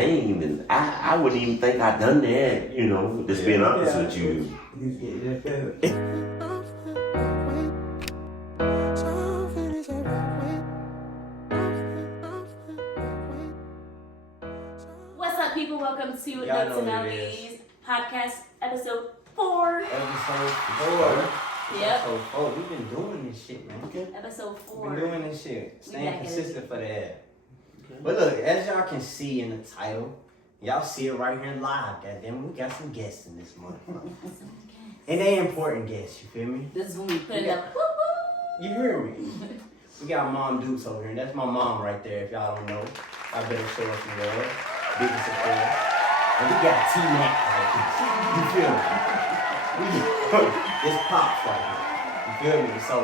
ashamed, and I wouldn't even think I'd done that, you know, just being honest with you. What's up, people? Welcome to Melodies podcast episode 4. Episode 4. Yep. Episode 4. We've been doing this shit, man. Okay. Episode 4. We've been doing this shit. Staying consistent for that. Okay. But look, as y'all can see in the title, y'all see it right here live. Goddamn, we got some guests in this motherfucker. And they important guests, you feel me? This is when we put it up. You hear me? We got Mom Dukes over here. That's my mom right there, if y'all don't know. I better show us some love. Biggest support. And we got T-Mac right here. You feel me? It's Pops right here. You feel me? So,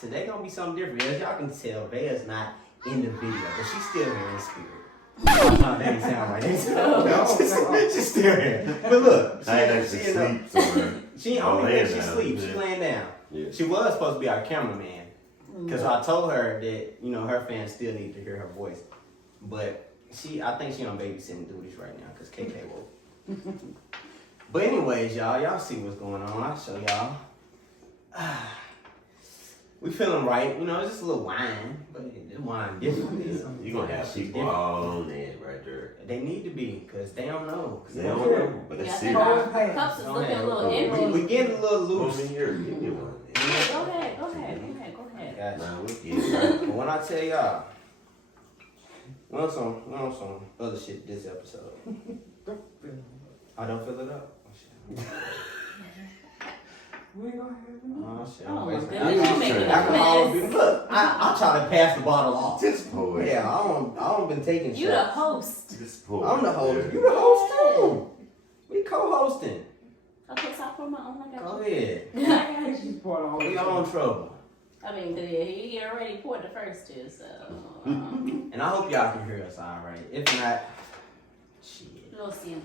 today gonna be something different. As y'all can tell, Vea's not in the video, but she's still here in spirit. No, that didn't sound right. She's still here. But look, I ain't actually sleep somewhere. She only when she sleeps. She's laying down. Yeah. She was supposed to be our cameraman. Because I told her that, you know, her fans still need to hear her voice. But I think she on babysitting duties right now because KK woke. But anyways, y'all see what's going on. I'll show y'all. We feeling right. You know, it's just a little wine. But the wine different. You're going to have people all on that right there. They need to be because they don't know. They don't know, but it's serious. Cups is looking a little empty. We getting a little loose. Come in here, give me one. Go ahead. Gotcha. Nah, we get But when I tell y'all, we on some other shit this episode. I don't fill it up. We ain't gonna have it. Oh shit. Oh my Wasting goodness, you making a alcohol. mess. Look, I'm trying to pass the bottle off. this poet. Yeah, I don't been taking You the shots. host. This poet. I'm the host. Yeah. You the host too. We co-hosting. Okay, so I pour my own. I Go got ahead. you. She's poured all We the all in trouble. I mean, he already poured the first two, so. And I hope y'all can hear us all right. If not, shit. We'll see him.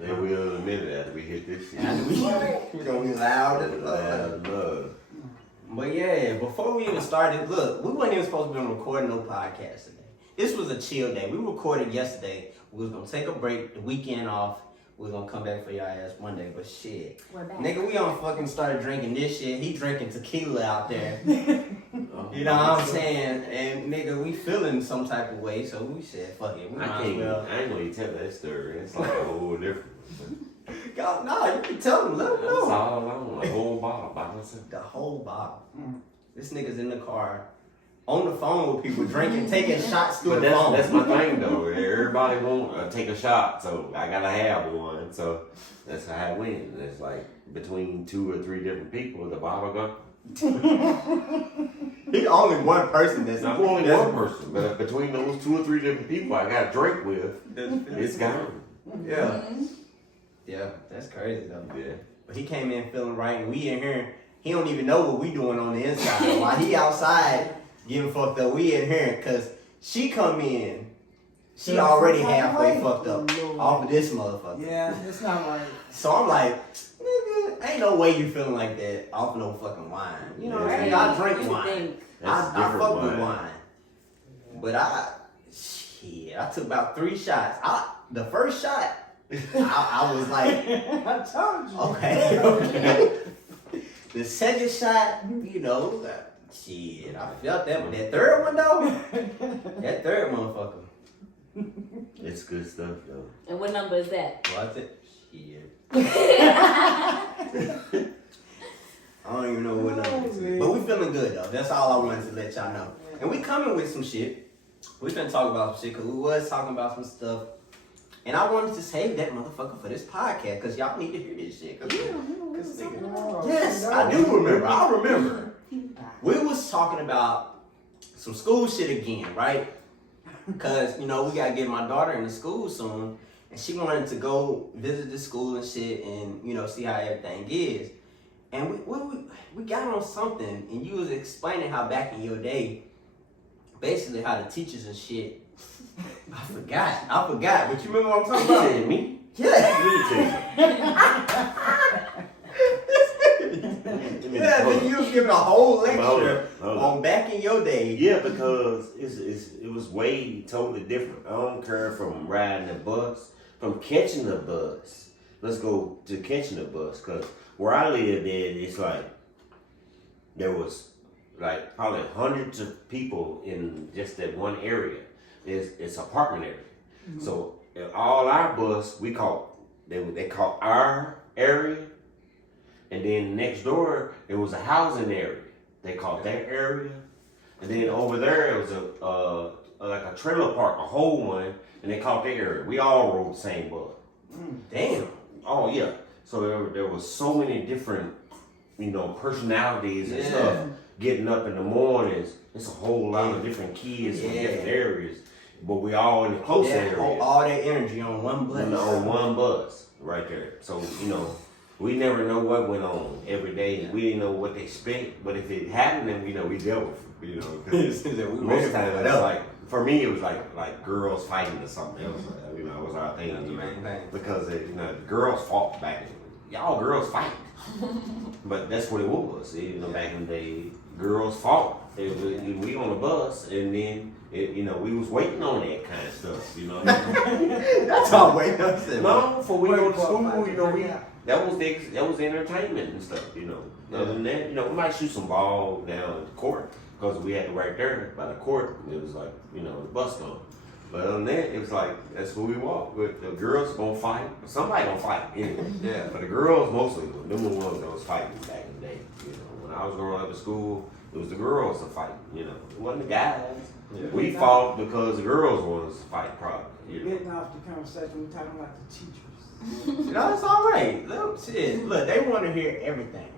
They will in a minute after we hit this shit. We gonna be loud and Loud love. But yeah, before we even started, look, we weren't even supposed to be recording no podcast today. This was a chill day. We recorded yesterday. We was gonna take a break, the weekend off. We was gonna come back for y'all ass Monday, but shit. We're back. Nigga, we on fucking started drinking this shit. He drinking tequila out there. You know what I'm saying? And nigga, we feeling some type of way, so we said, fuck it. We I might ain't as well. gonna even tell that story. It's like a whole different one. God, nah, you can tell them, let them That's know. all alone, a whole bottle by myself. The whole bottle. This nigga's in the car, on the phone with people, drinking, taking shots through But the phone. that's my thing though. Everybody want to take a shot, so I gotta have one. So that's how it went. It's like between 2 or 3 different people, the bottle go. He only one person that's I'm only one person, but between those 2 or 3 different people I got to drink with, it's gone. Yeah. Yeah, that's crazy though. Yeah. But he came in feeling right, and we in here, he don't even know what we doing on the inside. While he outside getting fucked up, we in here, cause she come in, she already halfway fucked up off of this motherfucker. Yeah, it's not right. So I'm like, nigga, ain't no way you feeling like that off no fucking wine. You know what I'm saying? I drink wine. That's I different fuck with wine. wine. But I took about 3 shots. The first shot, I was like, I told you. okay. The second shot, you know, shit, I felt that. But that third one though, that third motherfucker. It's good stuff though. And what number is that? What's it? Shit. I don't even know what number it is. But we feeling good though. That's all I wanted to let y'all know. And we coming with some shit. We finna talk about some shit because we was talking about some stuff. And I wanted to save that motherfucker for this podcast because y'all need to hear this shit. Yes, I do remember. I remember. We was talking about some school shit again, right? Because, you know, we got to get my daughter into school soon. And she wanted to go visit the school and shit and, you know, see how everything is. And we got on something, and you was explaining how back in your day, basically how the teachers and shit, I forgot, but you remember what I'm talking about? Me? Yeah. Yeah, then you was giving a whole lecture On back in your day. Yeah, because it was way totally different. I don't care from riding the bus, from catching the bus. Let's go to catching the bus, because where I lived at, it's like there was like probably hundreds of people in just that one area. It's apartment area. Mm-hmm. So all our bus, they called our area, and then next door it was a housing area. They called that area, and then over there it was like a trailer park, a whole one, and they called that area. We all rode the same bus. Damn. Oh yeah. So there was so many different, personalities and stuff getting up in the mornings. It's a whole lot of different kids from different areas, but we all in the close area. All that energy on one bus. On one bus right there. So we never know what went on every day. Yeah. We didn't know what they expect, but if it happened, then we dealt with it. Most of the time, it was like, for me, it was like girls fighting or something. It was it was our thing. Because the girls fought back. Y'all girls fight, but that's what it was. Back in the day, girls fought. We on the bus, and then we was waiting on that kind of stuff. That's all waiting on. No, for we go to school. That was the entertainment and stuff, Other than that, we might shoot some ball down at the court, because we had it right there by the court. It was like, the bus going. But other than that, it was like, that's where we walked. With the girls gonna fight. Somebody gonna fight anyway. Yeah. But the girls mostly, them were the ones that was fighting back in the day. When I was growing up at school, it was the girls that fight. It wasn't the guys. Yeah. We fought because the girls wanted to fight, probably. Getting off the conversation, we're talking about the teachers. It's all right. Look, they want to hear everything.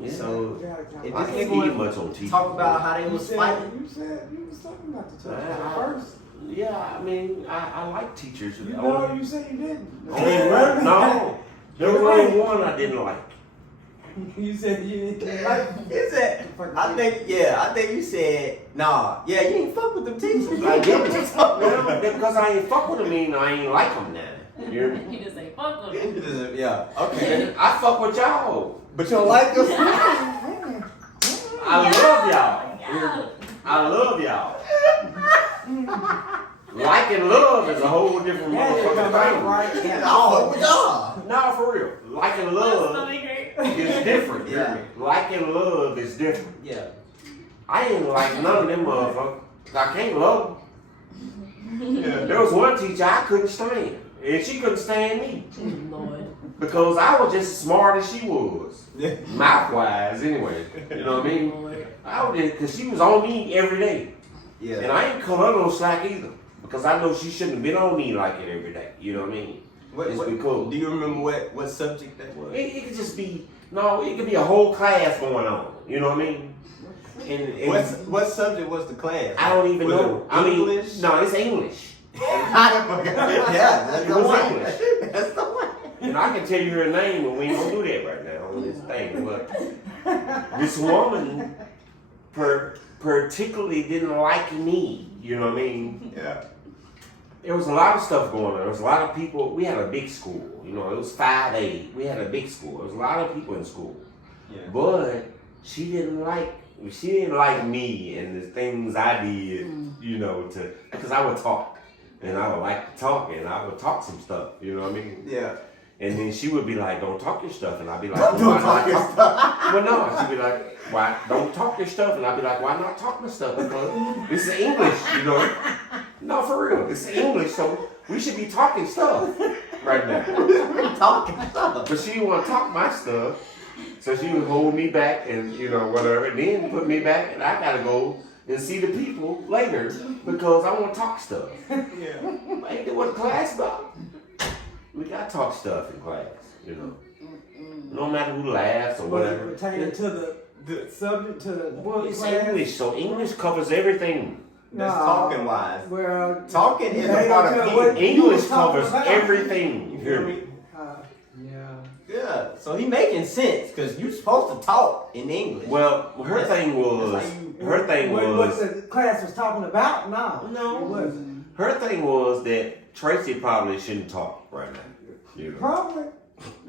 Yeah. So, if I this can't nigga get much on teachers. talk about how they was fighting. You said you was talking about the teachers first. Yeah, I mean, I like teachers. You said you didn't. No, there was only one I didn't like. You said you didn't like. I think you said, nah, you ain't fuck with them teachers. I get what you're talking about. Because I ain't fuck with them, mean I ain't like them now. You just ain't fuck with them. Yeah, okay. And I fuck with y'all. But you don't like us? I love y'all. I love y'all. Like and love is a whole different motherfucking thing. No, for real. Like and love is different. Yeah. Like and love is different. Yeah. I ain't like none of them motherfuckers. I can't love them. Yeah. There was one teacher I couldn't stand, and she couldn't stand me. Lord. Because I was just as smart as she was. Mouth-wise, anyway. You know what I mean? Lord. I was just, because she was on me every day. Yeah. And I ain't cut her no slack either. Because I know she shouldn't have been on me like it every day. You know what I mean? It's cool. Do you remember what subject that was? It could just be, it could be a whole class going on. You know what I mean? And what subject was the class? I don't even know. English? No, it's English. Yeah, that's the one. English. That's the one. And I can tell you her name, but we ain't gonna do that right now on this thing. But this woman particularly didn't like me. You know what I mean? Yeah. There was a lot of stuff going on. There was a lot of people. We had a big school. It was 5A. We had a big school. There was a lot of people in school. Yeah. But she didn't like me and the things I did, because I would talk. And I would like to talk, and I would talk some stuff. You know what I mean? Yeah. And then she would be like, "Don't talk your stuff," and I'd be like, "Don't talk your stuff." Well, no, she'd be like, "Why don't talk your stuff?" And I'd be like, "Why not talk my stuff? Because this is English, No, for real, it's English, so we should be talking stuff right now. We're talking stuff. But she didn't want to talk my stuff, so she would hold me back and whatever, and then put me back, and I gotta go and see the people later because I want to talk stuff. Yeah. Ain't that what class about? We gotta talk stuff in class, No matter who laughs or whatever. Pertaining to the subject, to the it's class. English, so English covers everything. That's talking wise. Well, talking is a part of English covers everything. You hear me? Yeah. So he making sense because you're supposed to talk in English. Well, her thing was. What the class was talking about? No, it wasn't. Her thing was that Tracy probably shouldn't talk right now. Probably.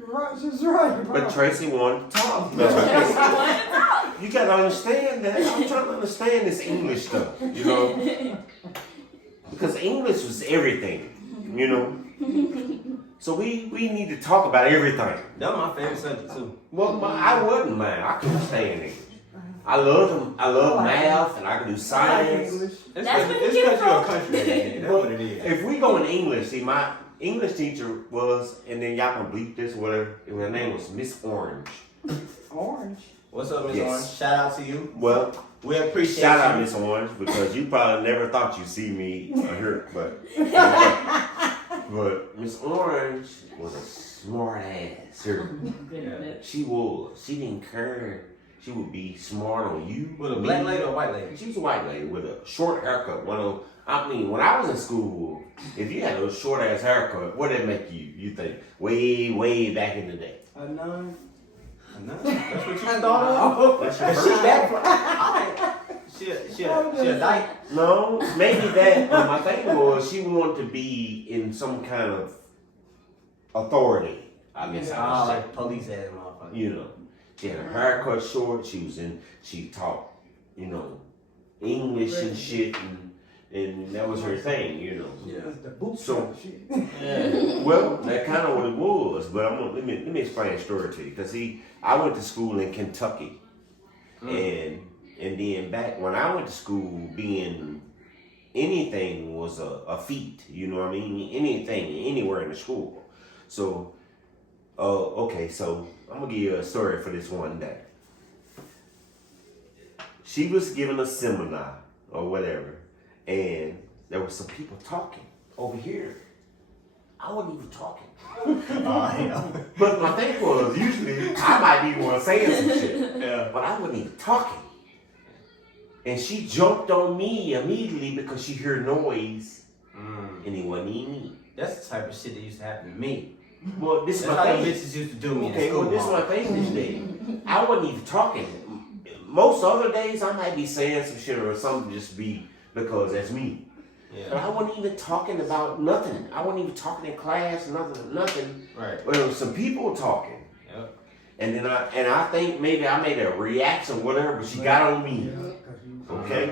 Right, she's right. But Tracy wanted to talk. You gotta understand that. I'm trying to understand this English stuff, you know? Because English was everything, you know? So we need to talk about everything. That was my favorite subject too. Well, I wasn't, man. I couldn't stand English. I love them. I love math, and I can do science. It's because you're a country. That's what it is. If we go in English, see, my English teacher was, and then y'all can bleep this, whatever. And her name was Miss Orange. Orange. What's up, Miss Yes. Orange? Shout out to you. Well, We appreciate shout out you. Miss Orange, because you probably never thought you'd see me or her, but Miss Orange was a smart ass. She was. She didn't care. She would be smart on you. With a black lady or a white lady? She was a white lady with a short haircut. I mean, when I was in school, if you had a short ass haircut, what did it make you? You think way back in the day? A nun. That's what you thought of? That's your She first. back. She a dyke. No, maybe that. But my thing was she wanted to be in some kind of authority. I guess I would say. Like police ass motherfucker. You know, she had her haircut short. She taught, you know, English and shit, and that was her thing, you know. Yeah. The boot So- shit. Yeah. Well, that kind of what it was. But let me explain a story to you. Cause I went to school in Kentucky, and then back when I went to school, being anything was a feat. You know what I mean? Anything, anywhere in the school. So, okay. So I'm gonna give you a story for this one day. She was giving a seminar or whatever, and there was some people talking over here. I wasn't even talking. But my thing was, usually I might be one saying some shit. Yeah. But I wasn't even talking. And she jumped on me immediately because she heard noise, and it wasn't even me. That's the type of shit that used to happen to me. Well, this is That's my how the thing. bitches used to do me in Okay, school. well, this is my thing this day. I wasn't even talking. Most other days, I might be saying some shit or something just be because that's me. But Yeah. I wasn't even talking about nothing. I wasn't even talking in class, nothing. Right. But there was some people talking. Yep. And then I think maybe I made a reaction, whatever, but she got on me. Okay.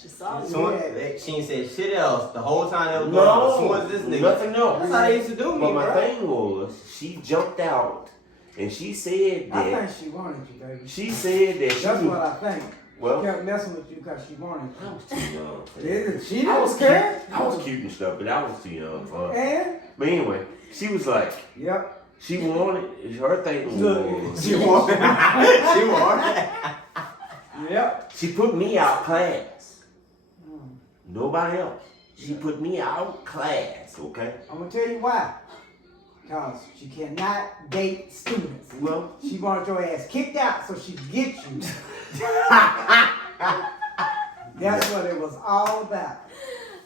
She saw you. So she ain't said shit else the whole time that was going on. As soon as this nigga. Nothing else. That's how they used to do me, But my bro. thing was, she jumped out and she said I that. think she wanted you, baby. She said that she That's was, what I think. well, She kept messing with you because she wanted I you. was too young for that. Did it? She I was didn't cute. care. I was cute and stuff, but I was too young for her. And But anyway, she was like, yep. she wanted, her thing was, She won. She won. Yep. she put me out class. Mm. Nobody else. She put me out class, okay? I'm gonna tell you why. Because she cannot date students. Well, She wanted your ass kicked out so she could get you. That's what it was all about.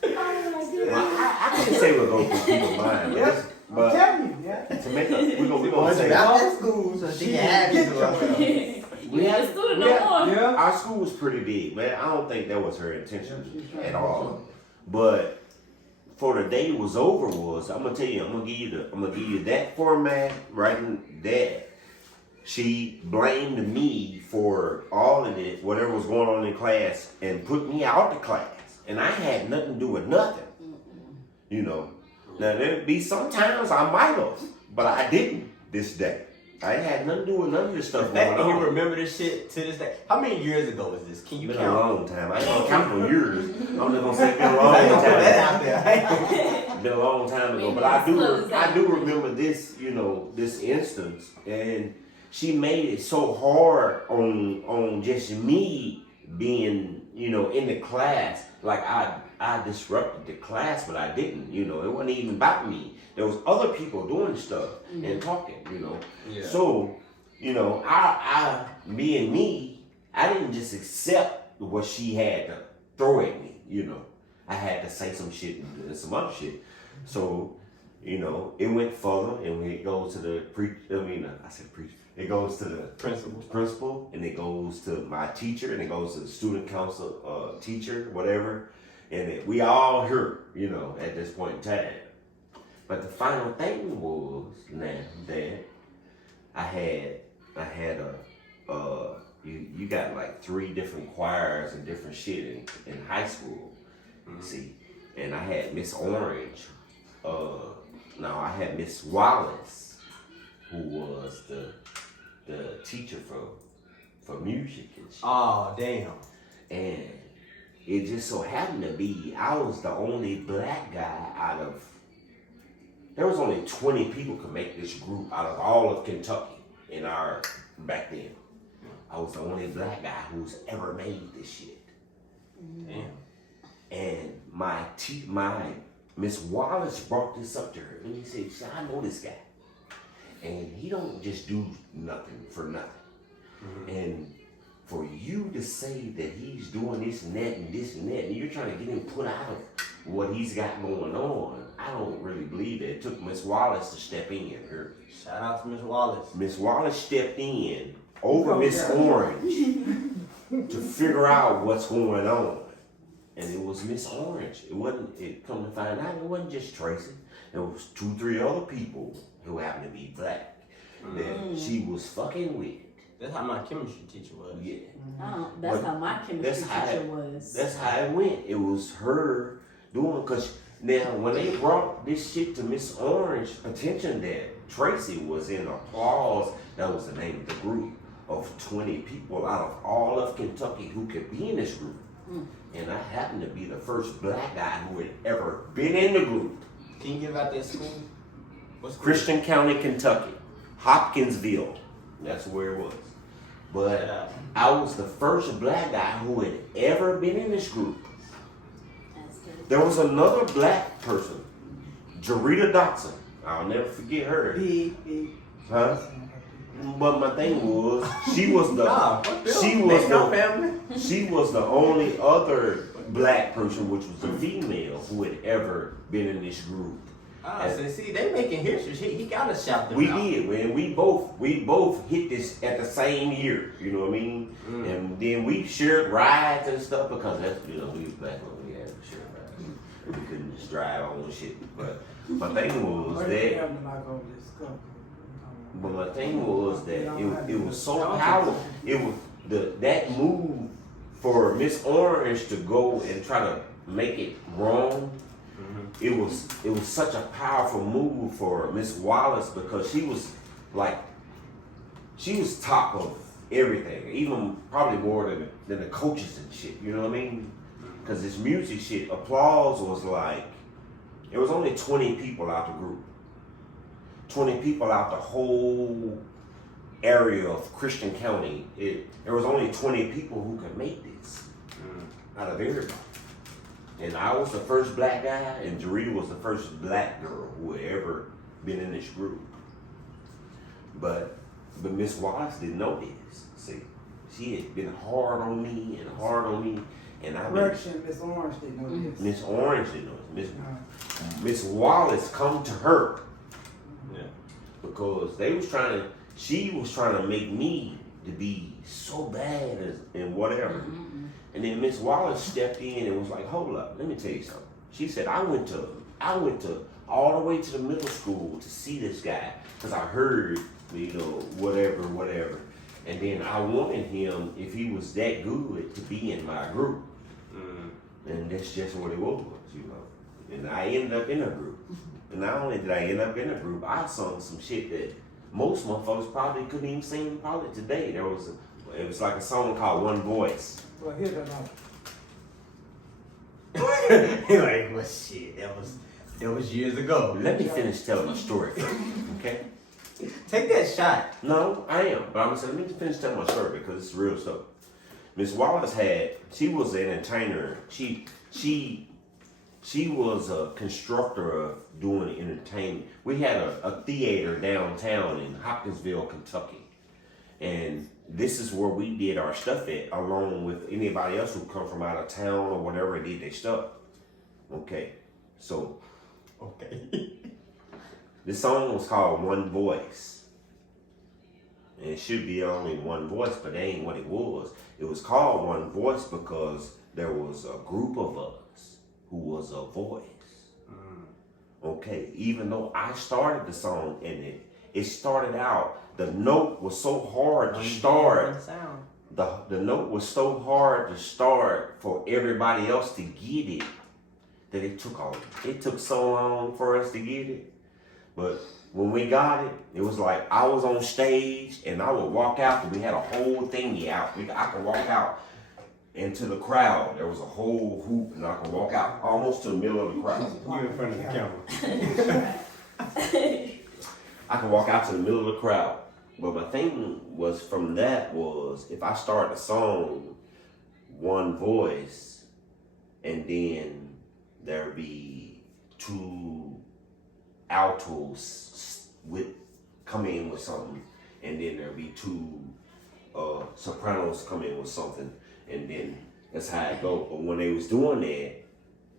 I can't say what goes through people's mind, Yes. I'm but telling you, yeah. to make a, we're gonna say After school, so she can have you. we You had a student no more. Yeah. our school was pretty big, man. I don't think that was her intention Yeah, she's trying at to all. But for the day was over was I'm gonna tell you, I'm gonna give you that format right in that. She blamed me for all of it, whatever was going on in class, and put me out of class. And I had nothing to do with nothing. You know. Now there'd be sometimes I might have, but I didn't this day. I ain't had nothing to do with none of this stuff The fact going that he on. remember this shit to this day. How many years ago was this? Can you It's been a count? long time. I ain't gonna count no years. I'm just gonna say it's been a long I gonna put time. that out there. Been a long time ago, but I do remember this, you know, this instance, and she made it so hard on just me being, you know, in the class. Like I disrupted the class, but I didn't. You know, it wasn't even about me. There was other people doing stuff and talking. You know, Yeah. so you know, I didn't just accept what she had to throw at me. You know, I had to say some shit and some other shit. So, you know, it went further, and it goes to the it goes to the principal, and it goes to my teacher, and it goes to the student council teacher, whatever, and we all here, you know, at this point in time. But the final thing was now that I had you got like 3 different choirs and different shit in high school. See, and I had Miss Orange. No, I had Miss Wallace, who was the teacher for music and shit. Oh, damn. And it just so happened to be I was the only black guy out of. There was only 20 people could make this group out of all of Kentucky in our back then. I was the only black guy who's ever made this shit. Damn. And my Miss Wallace brought this up to her, and he said, I know this guy, and he don't just do nothing for nothing. And for you to say that he's doing this and that and this and that, and you're trying to get him put out of what he's got going on, I don't really believe it. It took Miss Wallace to step in. Shout out to Miss Wallace. Miss Wallace stepped in over Miss Orange to figure out what's going on. And it was Miss Orange. It come to find out, it wasn't just Tracy. There was 2, 3 other people who happened to be black that she was fucking with. That's how my chemistry teacher was. Yeah. Oh, that's how my chemistry teacher was. That's how it went. It was her doing, because now when they brought this shit to Miss Orange attention that Tracy was in Applause, that was the name of the group, of 20 people out of all of Kentucky who could be in this group. And I happened to be the first black guy who had ever been in the group. Can you give out that school? What's Christian County, Kentucky. Hopkinsville. That's where it was. But I was the first black guy who had ever been in this group. There was another black person, Jarita Dotson. I'll never forget her. Huh? But my thing was, she was the only other black person, which was a female, who had ever been in this group. So see, they making history. He gotta shout them out. We did, man. We both hit this at the same year. You know what I mean? And then we shared rides and stuff because that's we was black when we had to share rides. We couldn't just drive our own shit. But my thing was that. But my thing was that it was so powerful. It was that move for Miss Orange to go and try to make it wrong. It was such a powerful move for Miss Wallace because she was top of everything, even probably more than the coaches and shit. You know what I mean? Because this music shit, Applause was like, it was only 20 people out the group. 20 people out the whole area of Christian County. There was only 20 people who could make this out of everybody. And I was the first black guy, and Jarita was the first black girl who had ever been in this group. But Miss Wallace didn't know this. See, she had been hard on me, and I Miss Orange didn't know this. Miss Orange didn't know this. Miss Wallace come to her. Yeah. Because she was trying to make me to be so bad and whatever. And then Miss Wallace stepped in and was like, hold up, let me tell you something. She said, I went to all the way to the middle school to see this guy because I heard, whatever. And then I wanted him, if he was that good, to be in my group. And that's just what it was, And I ended up in a group. And not only did I end up in a group, I sung some shit that most motherfuckers probably couldn't even sing probably today. It was like a song called One Voice. Well, here's another. Like, well, shit, that was years ago. Let me finish telling my story first, okay? Take that shot. No, I am. But I'm gonna say, let me finish telling my story because it's real stuff. Miss Wallace she was an entertainer. She was a constructor of doing entertainment. We had a theater downtown in Hopkinsville, Kentucky. And this is where we did our stuff at, along with anybody else who come from out of town or whatever and did their stuff. Okay, so. Okay. This song was called One Voice. And it should be only one voice, but that ain't what it was. It was called One Voice because there was a group of us who was a voice. okay, even though I started the song and it started out, the note was so hard to start. The note was so hard to start for everybody else to get it that it took so long for us to get it. But when we got it, it was like I was on stage and I would walk out and we had a whole thingy out. I could walk out into the crowd. There was a whole hoop and I could walk out almost to the middle of the crowd. You in front of the camera. I could walk out to the middle of the crowd. But my thing was from that was if I start a song, one voice, and then there'd be two altos come in with something, and then there'd be two sopranos come in with something, and then that's how it go. But when they was doing that,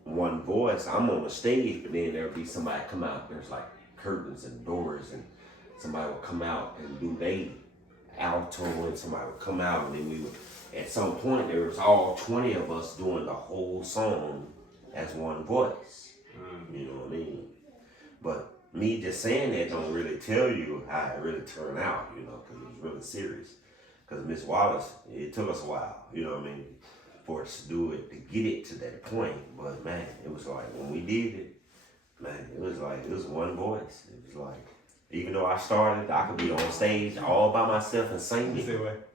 one voice, I'm on the stage, but then there'd be somebody come out. There's like curtains and doors, and somebody would come out and do they alto, and somebody would come out, and then we would. At some point, there was all 20 of us doing the whole song as one voice. You know what I mean? But me just saying that don't really tell you how it really turned out, you know, because it was really serious. Because Miss Wallace, it took us a while, you know what I mean, for us to do it, to get it to that point. But man, it was like, when we did it, man, it was one voice. It was like, even though I started, I could be on stage all by myself and sing it. Say what?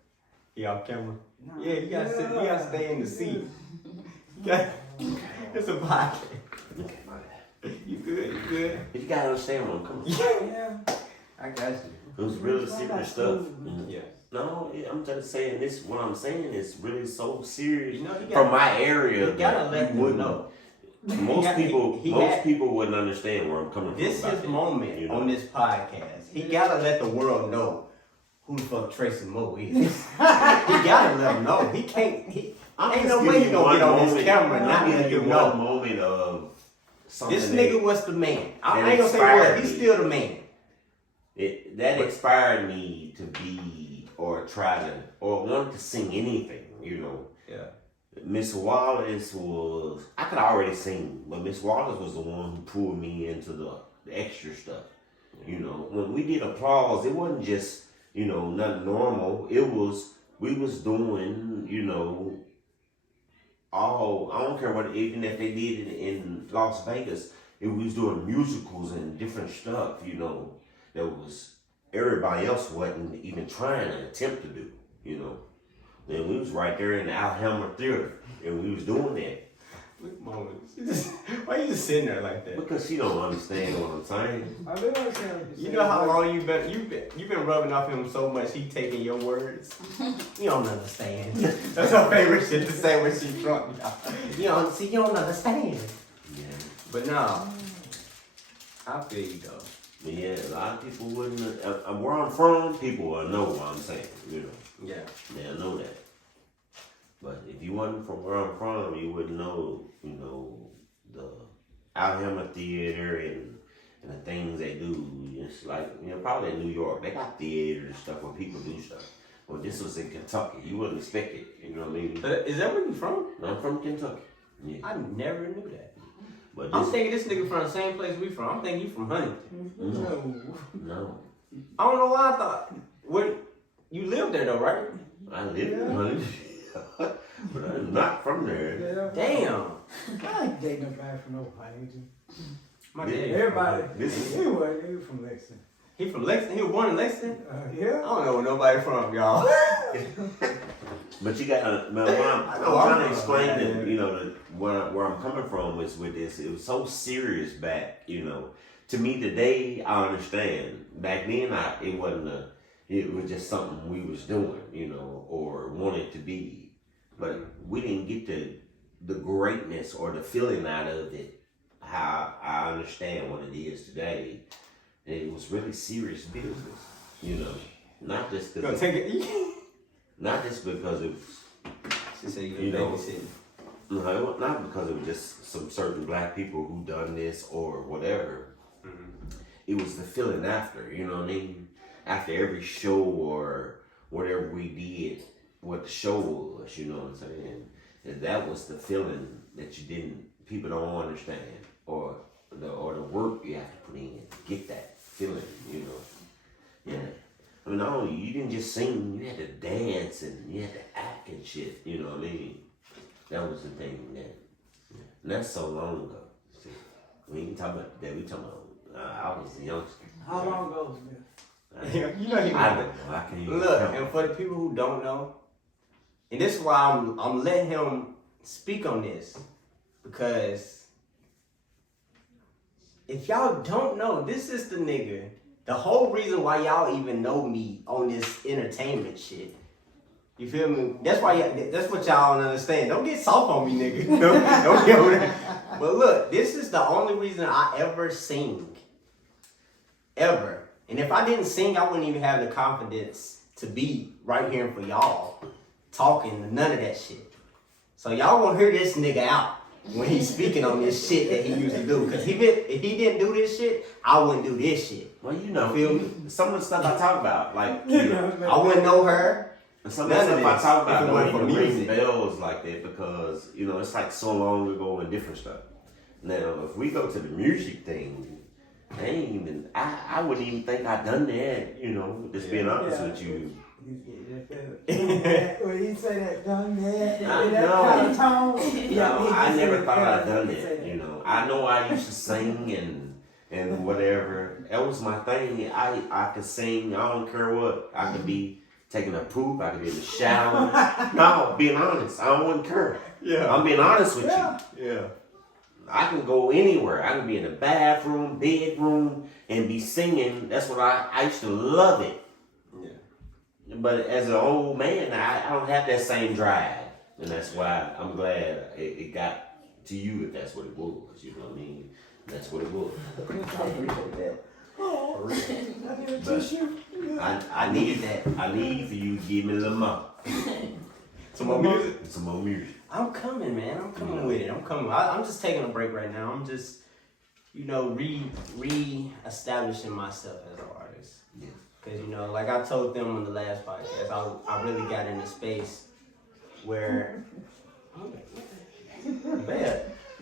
You off camera? No. Yeah, you gotta stay in the seat. It's a podcast. Okay, my bad. You good. But you gotta understand where I'm coming from. Yeah. I got you. It was really serious stuff. Yeah. No, I'm just saying this. What I'm saying is really so serious. You know, from my area, you gotta let them know. Most people wouldn't understand where I'm coming from. This is moment, you know? On this podcast. He gotta let the world know who the fuck Tracy Moe is. He gotta let them know. He can't. Ain't no way he gonna get on this camera and not let them know. Moment of something. This nigga was the man. I ain't gonna say what. He's still the man. That inspired me to be or try to or want to sing anything. You know. Yeah. Miss Wallace was, I could already sing, but Miss Wallace was the one who pulled me into the extra stuff. You know, when we did applause, it wasn't just, you know, nothing normal. It was, we was doing, you know, I don't care what, even if they did it in Las Vegas, we was doing musicals and different stuff, you know, that was, everybody else wasn't even trying to attempt to do, you know. Then we was right there in the Alhambra Theater, and we was doing that. Why you just sitting there like that? Because she don't understand what I'm saying. I do understand. You know how long you've been rubbing off him so much. He taking your words. You don't understand. That's her favorite shit to say when she's drunk. You don't understand. Yeah. But no, I feel you though. But yeah, a lot of people wouldn't. Where I'm from, people will know what I'm saying. You know. Yeah. They'll know that. But if you wasn't from where I'm from, you wouldn't know, you know, the Alhambra Theater and the things they do. It's like, you know, probably in New York, they got theaters and stuff where people do stuff. Well, this was in Kentucky. You wouldn't expect it. You know what I mean? Is that where you from? I'm from Kentucky. Yeah. I never knew that. But I'm thinking this nigga from the same place we from. I'm thinking you from Huntington. No. I don't know why I thought. You lived there though, right? I live in Huntington. But I'm not from there. Yeah. Damn. I ain't dating nobody from no Huntington. My dad. Everybody. This He was from Lexington. He from Lexington? He was born in Lexington? Yeah. I don't know where nobody from, y'all. But you got what I'm trying to explain to you know where I'm coming from is with this. It was so serious back, you know. To me today, I understand. Back then, it wasn't it was just something we was doing, you know, or wanted to be. But we didn't get the greatness or the feeling out of it. How I understand what it is today. It was really serious business, you know. Not just because not just because it was. She said you know, no, not because it was just some certain black people who done this or whatever. Mm-hmm. It was the feeling after, you know what I mean? After every show or whatever we did, what the show was, you know what I'm saying? And that was the feeling that people don't understand, or the work you have to put in to get that feeling, you know. Yeah. I mean, not only you didn't just sing, you had to dance and you had to act and shit, you know what I mean? That was the thing that, and that's so long ago. See, we ain't talking about that, we talking about, I was a youngster. How long ago was this? You know he I don't know, I can't even Look, count. and for the people who don't know, and this is why I'm letting him speak on this, because if y'all don't know, this is the nigga. The whole reason why y'all even know me on this entertainment shit. You feel me? That's why. That's what y'all don't understand. Don't get soft on me, nigga. Don't get over there. But look, this is the only reason I ever sing. Ever. And if I didn't sing, I wouldn't even have the confidence to be right here for y'all talking none of that shit. So y'all won't hear this nigga out when he's speaking on this shit that he used to do. Because if he didn't do this shit, I wouldn't do this shit. Well, you know, Feel me? some of the stuff I talk about, like, you know, I wouldn't know her. and some of the None of stuff I this, talk if about it don't wasn't for even ring music. bells like that because, you know, it's like so long ago and different stuff. Now, if we go to the music thing, I wouldn't even think I done that, you know, just being honest with you. When you say that, done that, I that know. kind of tone. No, I never thought I'd done He said that, you know. I know I used to sing and whatever. That was my thing. I could sing, I don't care what. I could be taking a poop, I could be in the shower. No, being honest, I wouldn't care. Yeah. I'm being honest with Yeah. you. Yeah. I can go anywhere. I can be in the bathroom, bedroom, and be singing. That's what I used to love it. Yeah. But as an old man, I don't have that same drive. And that's why I'm glad it got to you if that's what it was. You know what I mean? That's what it was. Oh, For real. I need a But tissue. I needed that. I need for you to give me a little more. Some more music. Some more music. I'm coming, man. I'm coming with it. I'm coming. I'm just taking a break right now. I'm just, you know, re-establishing myself as an artist. Yeah. Because, you know, like I told them on the last podcast, I really got in a space where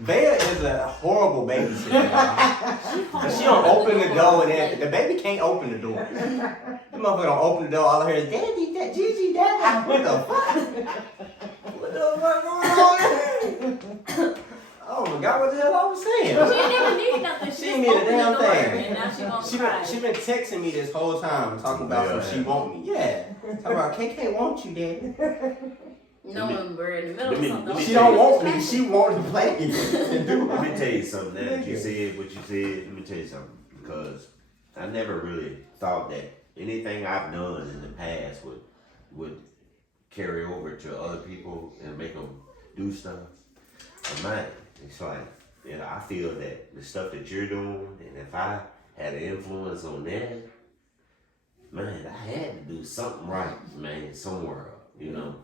Bea is a horrible babysitter. y'all. She don't open the door and the baby can't open the door. The motherfucker don't open the door, all I hear is Daddy, Gigi, Daddy. What the fuck? What the fuck going on? Oh my God, what the hell I was saying? She didn't even need nothing. She She didn't just need a opened the damn door thing. and now she gonna cry. She been texting me this whole time talking about some she want me. Yeah. Talking about KK want you, Daddy. No, when we're in the middle let me- of something. let me She tell don't you- want me. She want to play. Let me tell you something. That you said what you said. Let me tell you something because I never really thought that anything I've done in the past would carry over to other people and make them do stuff. But man, it's like I feel that the stuff that you're doing, and if I had an influence on that, man, I had to do something right, man, somewhere, you know.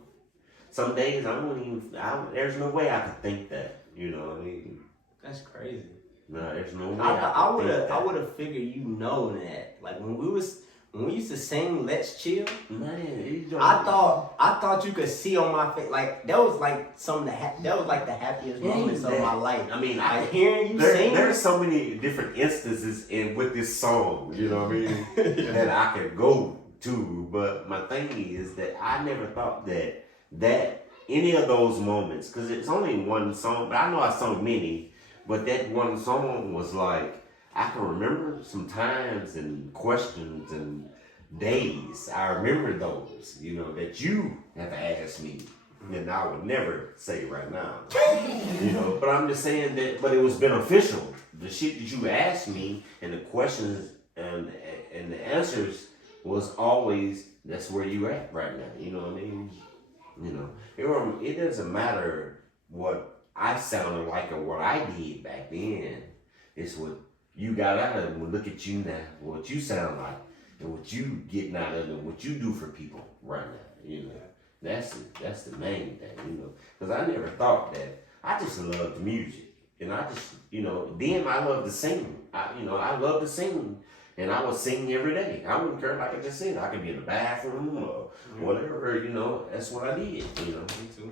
Some days I wouldn't even. there's no way I could think that. You know what I mean? That's crazy. No, there's no way. I would think have. that. I would have figured you know that. Like when we used to sing "Let's Chill." Man, you don't- I thought you could see on my face. Like that was like that was like the happiest Yeah, moments of that- my life. I mean, Like hearing you sing. There's so many different instances with this song. You know what I mean? That I could go to, but my thing is that I never thought that any of those moments, because it's only one song, but I know I sung many, but that one song was like, I can remember some times and questions and days. I remember those, you know, that you have asked me, and I would never say right now, you know, but I'm just saying that, but it was beneficial. The shit that you asked me and the questions and the answers was always, that's where you at right now, you know what I mean? You know, it doesn't matter what I sounded like or what I did back then. It's what you got out of it. Well, look at you now, what you sound like, and what you getting out of it, and what you do for people right now. You know, that's the main thing. You know, because I never thought that. I just loved music, and I just, you know, then I loved to sing. I love to sing. And I would sing every day. I wouldn't care, like I just said. I could be in the bathroom or whatever, you know. That's what I did, you know. Me too.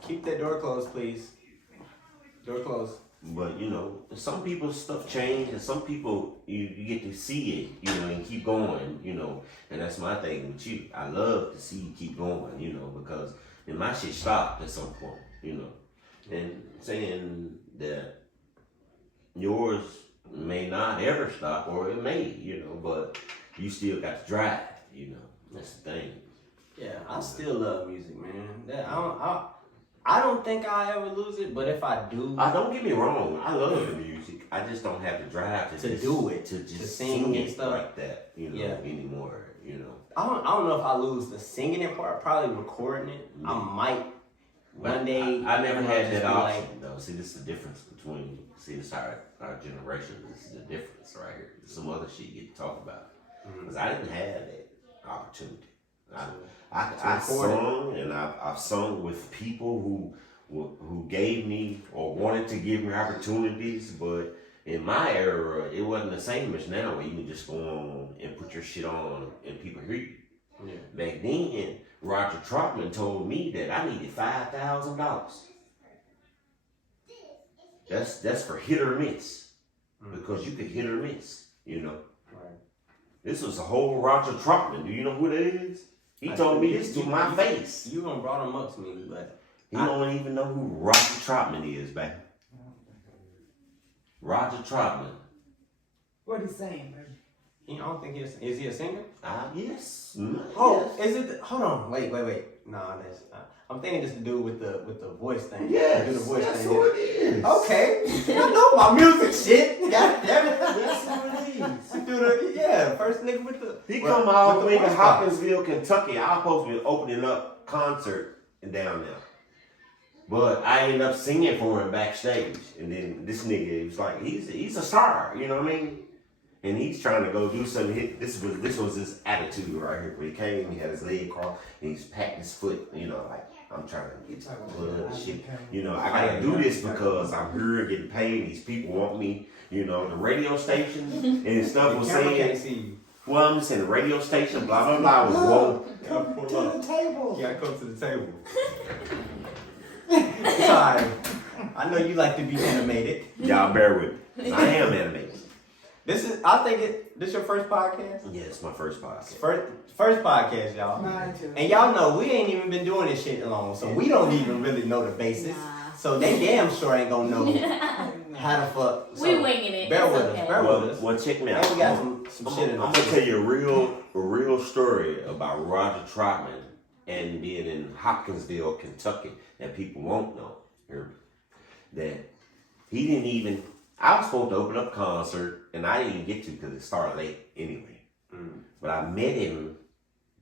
Keep that door closed, please. Door closed. But you know, some people's stuff change, and some people you get to see it, you know, and keep going, you know. And that's my thing with you. I love to see you keep going, you know, because then my shit stopped at some point, you know. And saying that yours may not ever stop, or it may, you know, but you still got to drive, you know. That's the thing. Yeah, I still love music, man. I don't think I ever lose it, but if I do, Don't get me wrong. I love the music. I just don't have the drive to just, do it, to just to sing and it stuff like that, you know, anymore. You know. I don't know if I lose the singing it part. Probably recording it. I might one day. I never had that option. Like, though. See, this is the difference between. See, this is our generation. This is the difference right here. Some other shit you get to talk about because I didn't have that opportunity. I sung and I've sung with people who gave me or wanted to give me opportunities, but in my era, it wasn't the same as now where you can just go on and put your shit on and people hear you. Yeah. Back then, Roger Troutman told me that I needed $5,000. That's for hit or miss, because you could hit or miss, you know. Right. This was a whole Roger Troutman. Do you know who that is? He told me this to my face. You done brought him up to me, but He don't even know who Roger Troutman is, baby. Roger Troutman. What he saying, baby? I don't think is he a singer? Yes. Oh, Yes. is it? Hold on, wait. No, that's. I'm thinking it's the dude with the voice thing. Yes. Do the voice That's thing. who it is. Okay, I know my music shit. God damn it. That's who it is. First nigga with the. He come all the way to voice box. Hopkinsville, Kentucky. I was supposed to be opening up concert down there. But I ended up singing for him backstage. And then this nigga, he was like, he's a star, you know what I mean? And he's trying to go do something. This was his attitude right here. When he came, he had his leg crossed, and he's patting his foot, you know, like, I'm trying to get blood and shit. You know, I gotta do this because I'm here getting paid. These people want me. You know, the radio station and stuff was saying. Well, I'm just saying the radio station, blah, blah, blah, was whoa. To the table. You gotta come to the table. Sorry. I know you like to be animated. Y'all bear with me. I am animated. This your first podcast? Yeah, it's my first podcast. First podcast, y'all. Mine too. And y'all know we ain't even been doing this shit long, so we don't even really know the basis. Nah. So they damn sure ain't gonna know how the fuck. So We winging it. Bear It's with okay. us. Bear with us. Well, check me out. And we got some shit in I'm us. gonna tell you a real story about Roger Troutman and being in Hopkinsville, Kentucky, that people won't know. That he didn't even. I was supposed to open up a concert, and I didn't even get to because it started late anyway. But I met him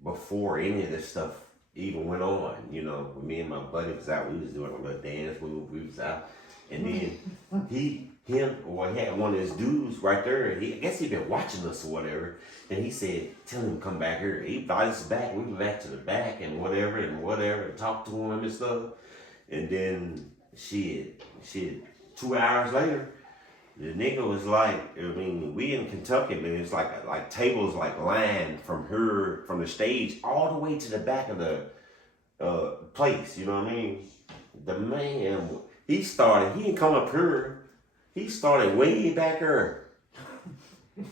before any of this stuff even went on. You know, when me and my buddy was out, we was doing a little dance move. We was out, and then he had one of his dudes right there. I guess he'd been watching us or whatever, and he said, "Tell him to come back here." He invited us back. We went back to the back and whatever, and talked to him and stuff. And then shit, 2 hours later. The nigga was like, I mean, we in Kentucky, man. It's like tables like lined from the stage all the way to the back of the place. You know what I mean? The man, he didn't come up here. He started way back there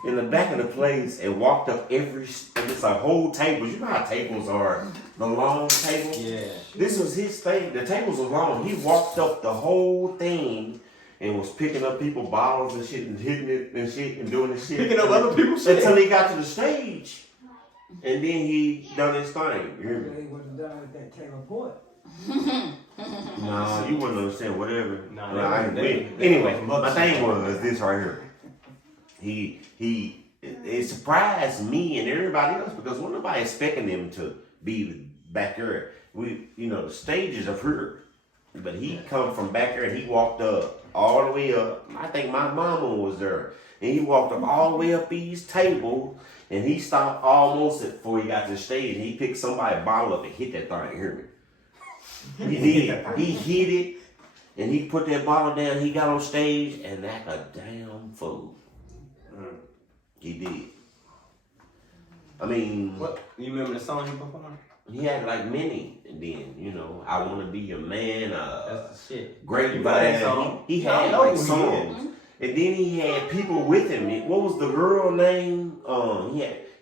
in the back of the place and walked up and it's a whole table. You know how tables are, the long table? Yeah. This was his thing. The tables were long. He walked up the whole thing and was picking up people's bottles and shit and hitting it and shit and doing this shit. Picking up other people's shit. Until he got to the stage. And then he done his thing. You hear me? Really wasn't done with that Taylor Port. No, you wouldn't understand whatever. Nah, Well, anyway, my thing was this right here. It surprised me and everybody else because wasn't nobody expecting him to be back there. The stages of here. But he come from back there and he walked up all the way up. I think my mama was there. And he walked up all the way up these tables and he stopped almost before he got to the stage. And he picked somebody's bottle up and hit that thing. Hear me? He did. He hit it and he put that bottle down. He got on stage and act a damn fool. He did. I mean, What? You remember the song he performed? he had like many, and then I want to be your man. That's the shit. Great You know that man. song? He I had know like who he songs, and then he had people with him. What was the girl name?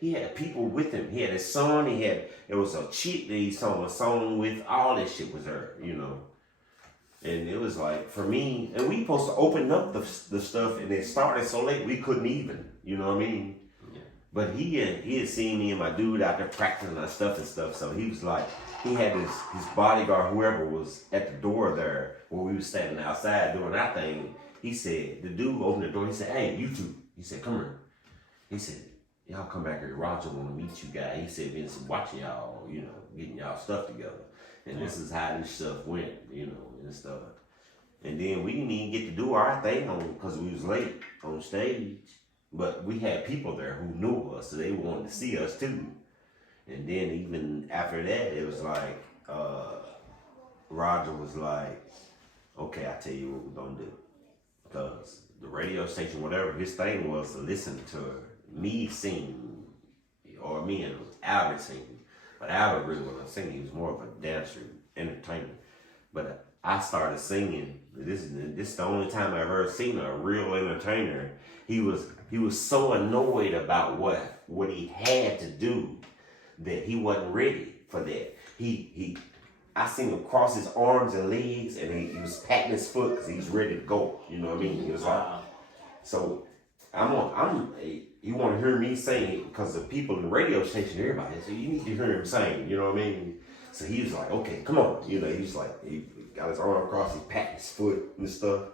He had people with him. He had his son. It was a chick that he sang a song with. All that shit was there, And it was like, for me, and we supposed to open up the stuff, and it started so late we couldn't even, you know what I mean? Yeah. But he had seen me and my dude out there practicing our stuff and stuff, so he was like, he had his bodyguard, whoever was at the door there, where we was standing outside doing our thing. He said, the dude opened the door, he said, hey, you two. He said, come here. He said, y'all come back here, Roger want to meet you guys. He said, been watching y'all, getting y'all stuff together. And this is how this stuff went, and stuff. And then we didn't even get to do our thing because we was late on stage. But we had people there who knew us, so they wanted to see us too. And then even after that, it was like, Roger was like, okay, I tell you what we're going to do. Because the radio station, whatever, his thing was to listen to me sing, or me and Albert sing. But Albert really wasn't singing, he was more of a dancer, entertainer. But I started singing. This is the only time I heard sing a real entertainer. He was so annoyed about what he had to do that he wasn't ready for that. I seen him cross his arms and legs, and he was patting his foot because he's ready to go. You know what I mean? It was like, so you want to hear me sing because the people in the radio station, everybody, so you need to hear him sing. You know what I mean? So he was like, okay, come on. He was like, he got his arm across, he patting his foot and stuff.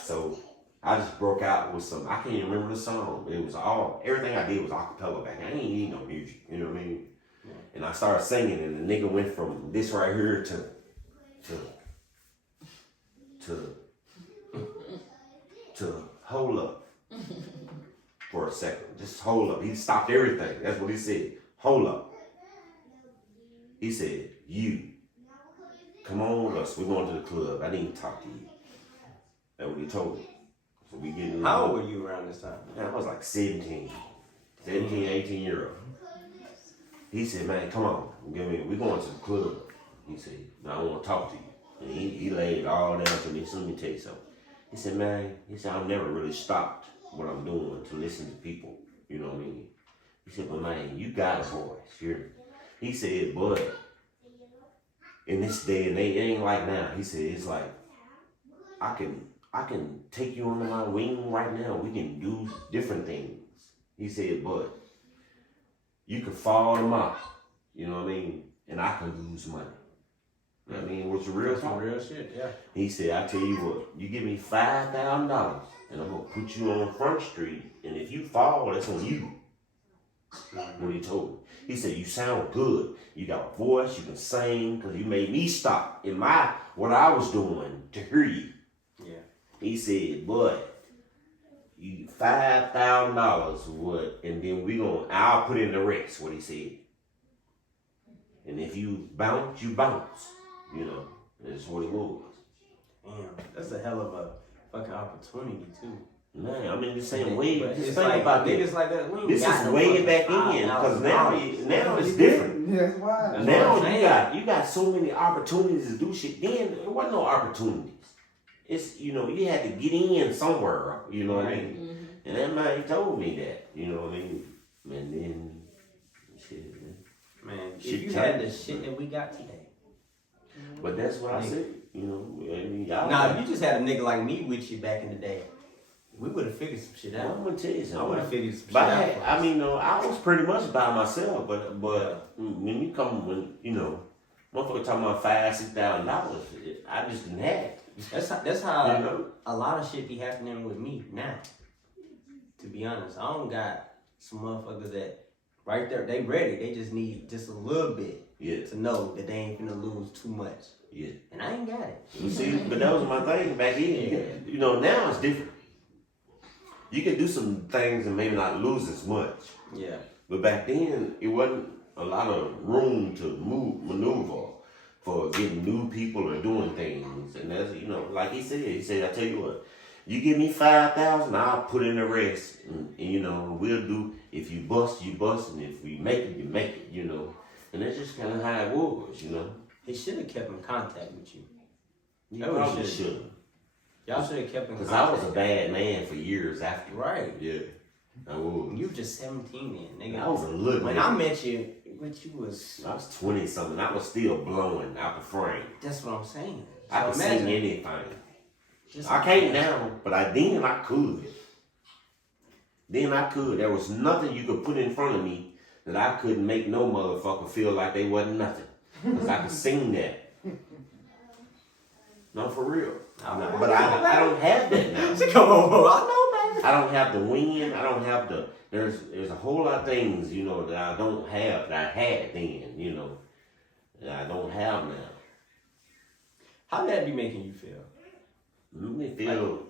So I just broke out with some, I can't even remember the song. It was everything I did was acapella back then. I ain't need no music. You know what I mean? Yeah. And I started singing, and the nigga went from this right here to hold up for a second. Just hold up. He stopped everything. That's what he said. Hold up. He said, you, come on with us. We're going to the club. I need to talk to you. That's what he told me. So we getting. How old were you around this time? Man, I was like 17, 18 year old. He said, man, come on. We're going to the club. He said, I want to talk to you. And he laid it all down to me. So let me tell you something. He said, man, I've never really stopped what I'm doing to listen to people. You know what I mean? He said, but man, you got a voice. He said, but in this day and age, it ain't like now. He said, it's like, I can take you under my wing right now. We can do different things. He said, but you can fall tomorrow. You know what I mean? And I can lose money. You know what I mean? What's the real talk? Real shit, yeah. He said, I tell you what, you give me $5,000 and I'm going to put you on Front Street, and if you fall, that's on you. What he told me. He said, you sound good. You got a voice, you can sing, because you made me stop in what I was doing to hear you. Yeah. He said, but you $5,000 would, and then I'll put in the rest, what he said. And if you bounce, you bounce. That's what it was. Damn, that's a hell of a fucking opportunity too. Man, I mean, the same way. Just think like, about niggas like that. This is way back in, because now it's different. That's why. Now you got so many opportunities to do shit. Then there wasn't no opportunities. It's you had to get in somewhere. You know what I mean? Mm-hmm. And that man told me that. You know what I mean? And then shit, man. If you had the shit that we got today. But that's what I said. I mean, if you just had a nigga like me with you back in the day, we would have figured some shit out. I'm gonna tell you something. I would have figured some shit out. I mean, I was pretty much by myself, but when you come, motherfucker talking about $5,000-$6,000, I just didn't have it. That's how a lot of shit be happening with me now. To be honest, I don't got some motherfuckers that right there, they ready. They just need just a little bit to know that they ain't finna lose too much. Yeah. And I ain't got it. You see, but that was my thing back then. Yeah. Now it's different. You can do some things and maybe not lose as much. Yeah. But back then, it wasn't a lot of room to maneuver for getting new people or doing things. And that's, like he said, I tell you what, you give me $5,000, I'll put in the rest. And we'll do, if you bust, you bust. And if we make it, you make it, And that's just kind of how it was, you know. He should have kept in contact with you. He That was probably shit. should have. Y'all should have kept in Because contact. I was a bad man for years after. Right. Yeah. I was. You were just 17 then, nigga. I was a little When nigga. I met you, what you was. I was 20 something. I was still blowing out the frame. That's what I'm saying. I So could sing imagine- anything. just I can't now, but then I could. Then I could. There was nothing you could put in front of me that I couldn't make no motherfucker feel like they wasn't nothing. Because I could sing that. No, for real. But I don't have that now. Come on, bro. I know, man. I don't have the wind. I don't have the. There's a whole lot of things, you know, that I don't have that I had then, you know, that I don't have now. How that be making you feel? Make me feel.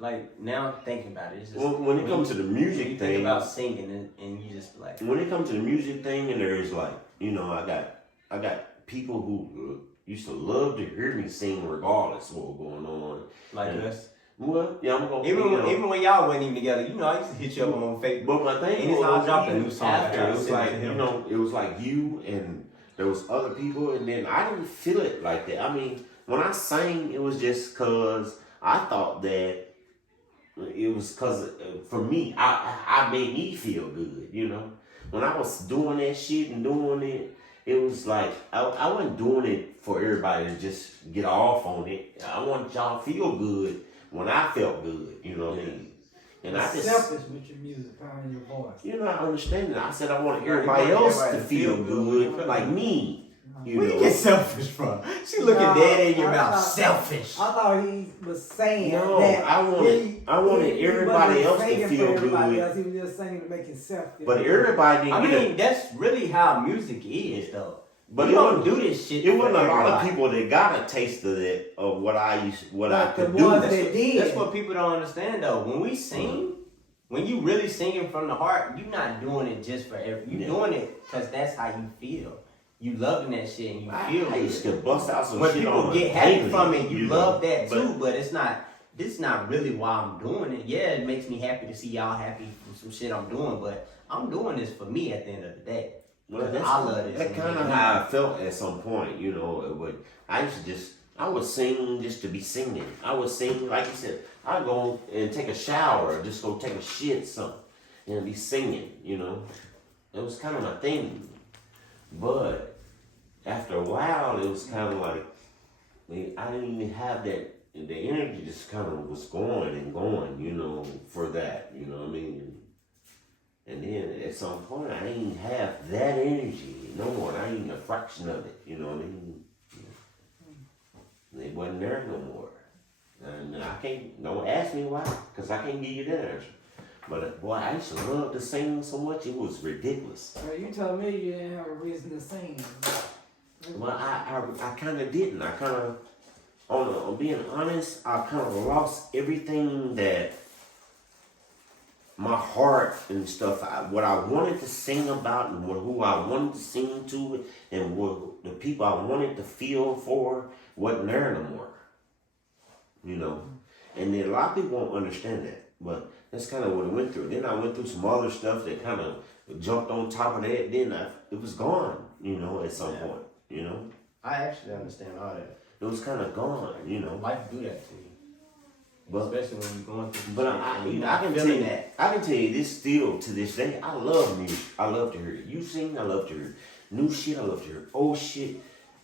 Like now thinking about it, it's just When it comes to the music you think thing, about singing and you just be like, when it comes to the music thing, and there's like, you know, I got people who used to love to hear me sing regardless of what was going on. like And- us. Well, yeah, I'm gonna. Even when y'all wasn't even together, you know, I used to hit you up on Facebook. But my thing Anytime I was, dropped a even new song, after, I it was sent it like, to him. you know, it was like you and there was other people, and then I didn't feel it like that. I mean, when I sang, it was just cause I thought that it was cause for me, I made me feel good, you know. When I was doing that shit and doing it, it was like I wasn't doing it for everybody to just get off on it. I want y'all to feel good when I felt good, you know what I mean? And I just selfish with your music, power in your voice. you know, I understand that. I said I want Right, everybody you want else everybody to to feel feel good, good. like me. You Where know, you get selfish from? She looking Nah, dead in your I mouth. thought- Selfish. I thought he was saying No, that I wanted he everybody wasn't else to singing feel for everybody good. else. He was just singing to make himself feel but good. everybody I didn't get mean, that's really how music is, though. But you it don't wasn't- do this shit. it wasn't for a lot of everybody. people that got a taste of that, of what I But could the do. ones That's that what, did. that's what people don't understand, though. When we sing, when you really singing from the heart, you're not doing it just for you Yeah. doing it because that's how you feel. You loving that shit and you feel I used good. to bust out some When shit people on get a happy daily, from it, you know, love that but- too. But it's not. This is not really why I'm doing it. Yeah, it makes me happy to see y'all happy for some shit I'm doing, but I'm doing this for me at the end of the day. Well, Because that's, I love this. That's kind of how I felt at some point, you know. It would, I used to just, I would sing just to be singing. I would sing, like you said, I'd go and take a shower, just go take a shit, something, and be singing, you know. It was kind of my thing. But after a while, it was kind of like, I didn't even have that, the energy just kind of was going and going, you know, for that, you know what I mean? And then at some point, I didn't have that energy no more. Not even a fraction of it. You know what I mean? It wasn't there no more. And I can't, don't ask me why, because I can't give you that answer. But boy, I used to love to sing so much, it was ridiculous. So you told me you didn't have a reason to sing. Well, I kind of didn't. I kind of, on being honest, I kind of lost everything that my heart and stuff, what I wanted to sing about and who I wanted to sing to and what the people I wanted to feel for wasn't there no more. You know? And then a lot of people won't understand that. But that's kind of what I went through. Then I went through some other stuff that kind of jumped on top of that. Then it was gone, you know, at some point, you know? I actually understand all that. It was kind of gone, you know? Life do that to you. But Especially when you're going through some But shit I and you're can not tell feeling you that. I can tell you this still to this day. I love music. I love to hear it. You sing, I love to hear it. New shit, I love to hear it. Old shit.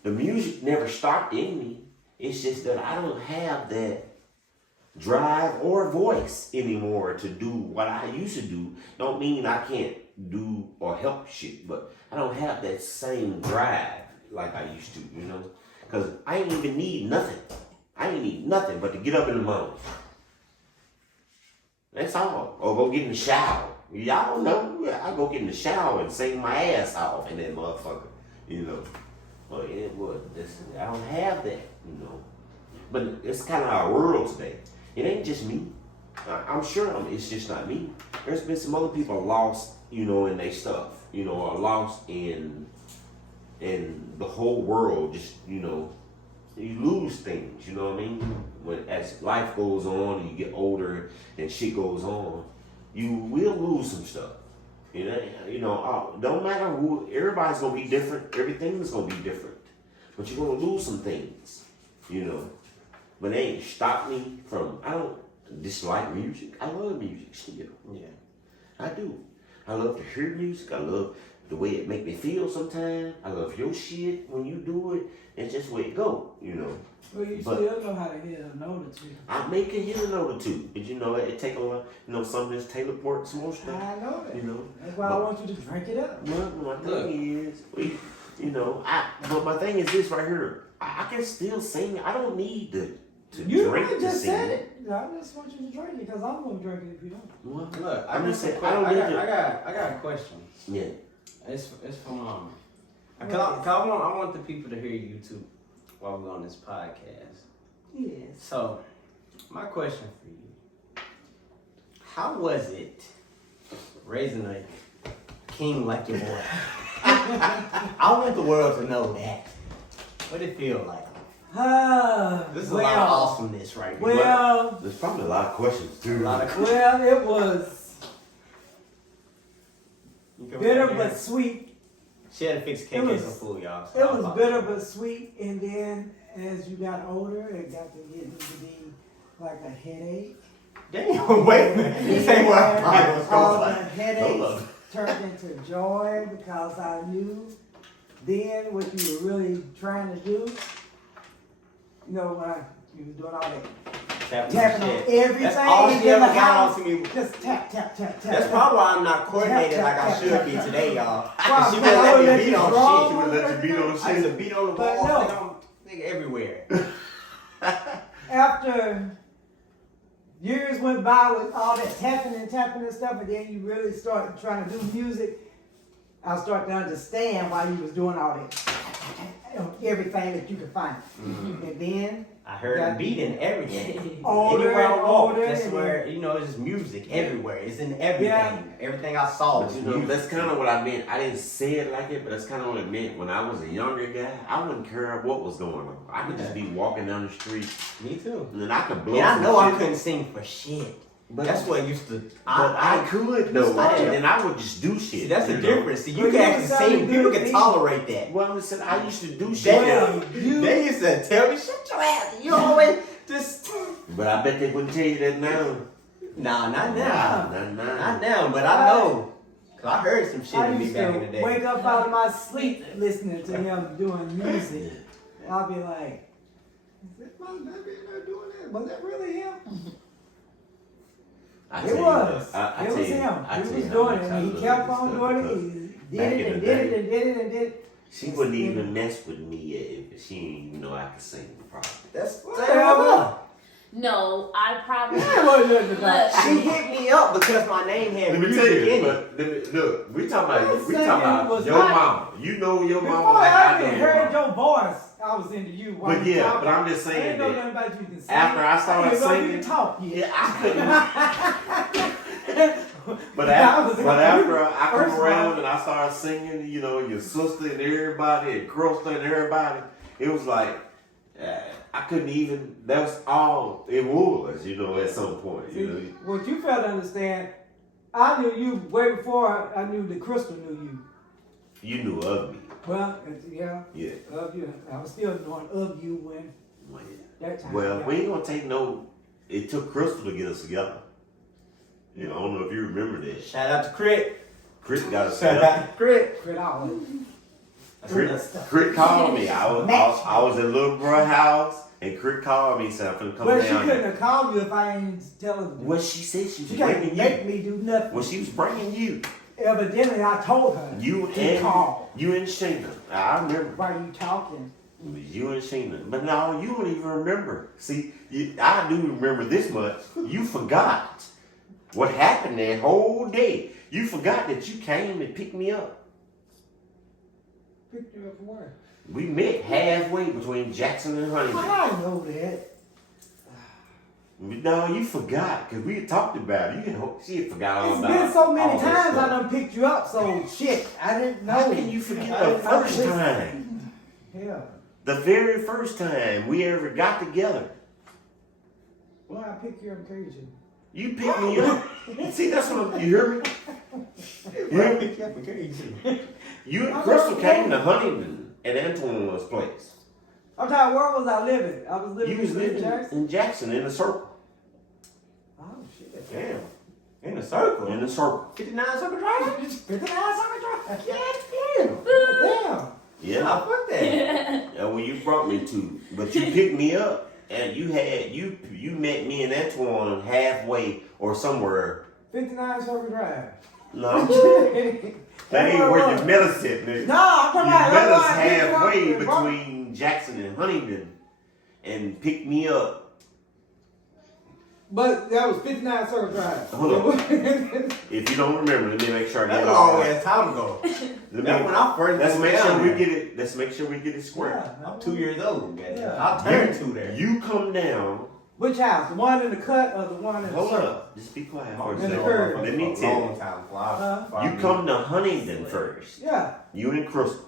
The music never stopped in me. It's just that I don't have that drive or voice anymore to do what I used to do. Don't mean I can't do or help shit, but I don't have that same drive like I used to, you know? Because I ain't even need nothing. I ain't need nothing but to get up in the morning. That's all. Or go get in the shower. Y'all know, I go get in the shower and sing my ass off in that motherfucker, you know. Well, it was. I don't have that, you know. But it's kind of our world today. It ain't just me. I'm sure it's just not me. There's been some other people lost, you know, in their stuff, you know, or lost in the whole world. Just, you know, you lose things, you know what I mean? As life goes on and you get older and shit goes on, you will lose some stuff. Don't matter who. Everybody's gonna be different. Everything is gonna be different. But you're gonna lose some things, But they ain't stop me from. I don't dislike music. I love music still. Yeah. I do. I love to hear music. I love the way it make me feel sometimes. I love your shit when you do it. It's just the way it go, Well, you But- still know how to hit a note or two. I make it hit a note or two. But it take a lot, some of this Taylor Port, some more stuff. I know that. You know. That's why I want you to drink it up. Well, my thing is, but my thing is this right here. I can still sing. I don't need to You drink to just sing. said it. I just want you to drink it because I'm going to drink it if you don't. Well, Look, I'm just saying. I I don't need to. got a question. Yeah. It's for Momma. I want the people to hear you too while we're on this podcast. Yes. So, my question for you: how was it raising a king like your boy? I want the world to know that. What it feel like? This is a lot of awesomeness right here. Well, There's probably a lot of questions too. A lot of well, it was You can- bitter but sweet. She had to fix It cake was- and some food, y'all. so It I was apologize. bitter but sweet, and then as you got older, it got to getting to be like a headache. Damn, wait a minute. This ain't what I thought it was All going the like. headaches turned into joy because I knew then what you were really trying to do. When you was doing all that tapping on everything That's all she in ever the got house. on to me. Just tap, tap, tap, tap. That's tap. probably why I'm not coordinated Tap, like I tap, should tap, be tap. today, y'all. Why? She Because wouldn't I let wouldn't me let beat you on draw shit. She on wouldn't let you beat on everything. shit. I used to beat on the But ball, no. nigga everywhere. After years went by with all that tapping and stuff, and then you really started trying to do music, I started to understand why you was doing all that. Everything that you could find. And then I heard the beat in everything. older Anywhere I and walk, older. that's and where, it's just music everywhere. It's in everything. Yeah. Everything I saw was But music. that's kind of what I meant. I didn't say it like it, but that's kind of what it meant. When I was a younger guy, I wouldn't care what was going on. I could just be walking down the street, Me too. and then I could blow. And I some know I shit. couldn't sing for shit. But That's what used to. But I could though, started- and then I would just do shit. See, that's the you know? difference. See, you But can you actually was trying to sing. do People the can thing. tolerate that. Well, I'm saying I used to do shit. They used to tell me, shut your ass. You always just. But I bet they wouldn't tell you that now. Nah, not now. Nah. Not now, but I know. Cause I heard some shit I of me used back in the to day. wake up out of my sleep listening to him doing music. And I'll be like, is that my baby in there doing that? Was that really him? I It tell you was. what, I It tell was you- him. I He tell was you how doing much it, I and he love kept this on stuff, doing it. because He back did in it and the did it day, and did it and did it. She wouldn't even mess with me if she didn't even know I could sing properly. That's Whatever. No, I probably. That wasn't nothing about Look, She hit me up because my name had Let me music tell you, in it. but look, we talking about was your not- mama. You know your Before mama like I I know even your heard mama. your voice, I was into you. While But you yeah, talking. but I'm just I saying didn't know that nothing about you can sing. after I started didn't know you singing, could talk yet. yeah, I couldn't. But That after, was after I come first around one. and I started singing, your sister and everybody, and Crystal and everybody, it was like I couldn't even. That was all it was, at some point. See, what you failed to understand, I knew you way before I knew that Crystal knew you. You knew of me, Well, yeah, yeah. of you. I was still knowing of you when that time. Well, yeah. we ain't gonna take no. It took Crystal to get us together. I don't know if you remember that. Shout out to Crit. Chris got us Shout together. out to Crit. Quit all Crit called me. I was at little bro house, and Crit called me, said I'm finna come Well, she down. couldn't have called you if I ain't tell her. What she said she was She can't bringing make you. me do nothing. Well, she was bringing you. Evidently, I told her. You to and call. you and Sheena. I remember. Why you talking? It was you and Sheena. But no, you don't even remember. See, I do remember this much. You forgot what happened that whole day. You forgot that you came and picked me up. Picked you up from where? We met halfway between Jackson and Huntington. I know that. No, you forgot, because we had talked about it. She had forgot all It's about it. been so many all that times I stuff. done picked you up, so shit, I didn't know. How can you forget the first time? Yeah. The very first time we ever got together. Well, I pick you up occasionally. You picked me up. See, that's what you hear me? You and Crystal came to Huntington at Antoine's place. I'm talking, where was I living? I was living You was in living Jackson. in Jackson in the circle. Oh, shit. Damn. In a circle. In the circle. 59 Circle Drive? 59 Summer Drive. Yeah, damn. Damn. Yeah. Nah, fuck that. And when you brought me to, but you picked me up and you met me and Antoine halfway or somewhere. 59 Summer Drive. No, that ain't where you met us at, nigga. No, I'm talking You about met us that's why I picked you up halfway and brought- between Jackson and Huntington and picked me up. But that was 59 Circle Drive. Hold If you don't remember, let me make sure I get That's it a all long right. ass time ago. Let That's when I first Let's moved make sure down we there. get it. Let's make sure we get it square. I'm 2 years old. Yeah. I'll turn 2 there. You come down. Which house? The one in the cut or the one in the Hold circle? up. Just be quiet Oh, for a in the second. curve. Let me tell you. Long time fly. You come to Huntington first. Yeah. You and Crystal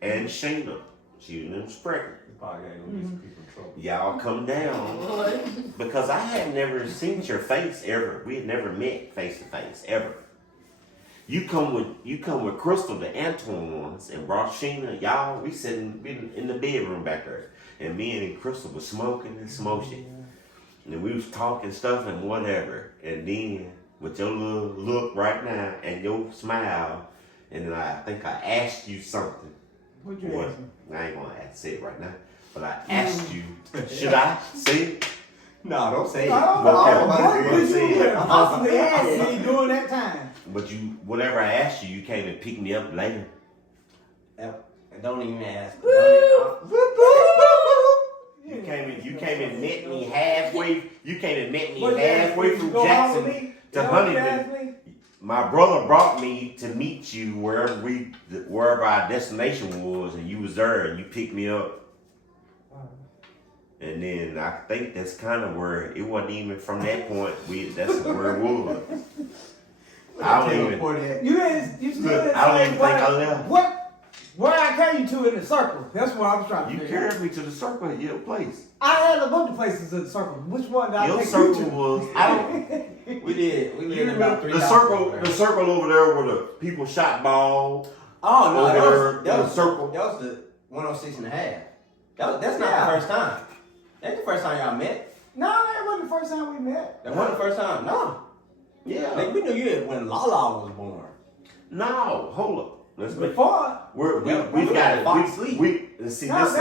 and Shayna. She was pregnant. Probably ain't gonna get some people in trouble. Y'all come down because I had never seen your face ever. We had never met face to face ever. You come with Crystal to Antoine's and brought Sheena. Y'all, we sitting in the bedroom back there, and me and Crystal was smoking and smoking, and we was talking stuff and whatever. And then with your little look right now and your smile, and then I think I asked you something. What'd you What? ask me? I ain't gonna have to say it right now, but I asked you. Should I say it? No, don't say it. Oh, Okay. what did you Yeah. possibly ask me during that time? But whatever I asked you, you came and picked me up later. Don't even ask. You came and met me halfway. You came and met me What, halfway did from you go home with Jackson me? to Is that what you Huntington. asked me? My brother brought me to meet you wherever our destination was, and you was there, and you picked me up. And then I think that's kind of where it wasn't even from that point. That's where it was. I don't even. You still Look, didn't I don't say even think I left. where I carried you to in the circle. That's what I was trying to You figure out. carried me to the circle at your place. I had a bunch of places in the circle. Which one did I Your take circle you to? was I don't. We did. We You lived about remember 3 the circle over there where the people shot ball. Oh no, Over that the was circle. That was the 106 and a half. That's not Yeah. the first time. That's the first time y'all met. No, that wasn't the first time we met. That wasn't the first time. No. Yeah. Like, we knew you when Lala was born. No, hold up. Let's make. Before. We've got Fox it. Sleep. We see No, this.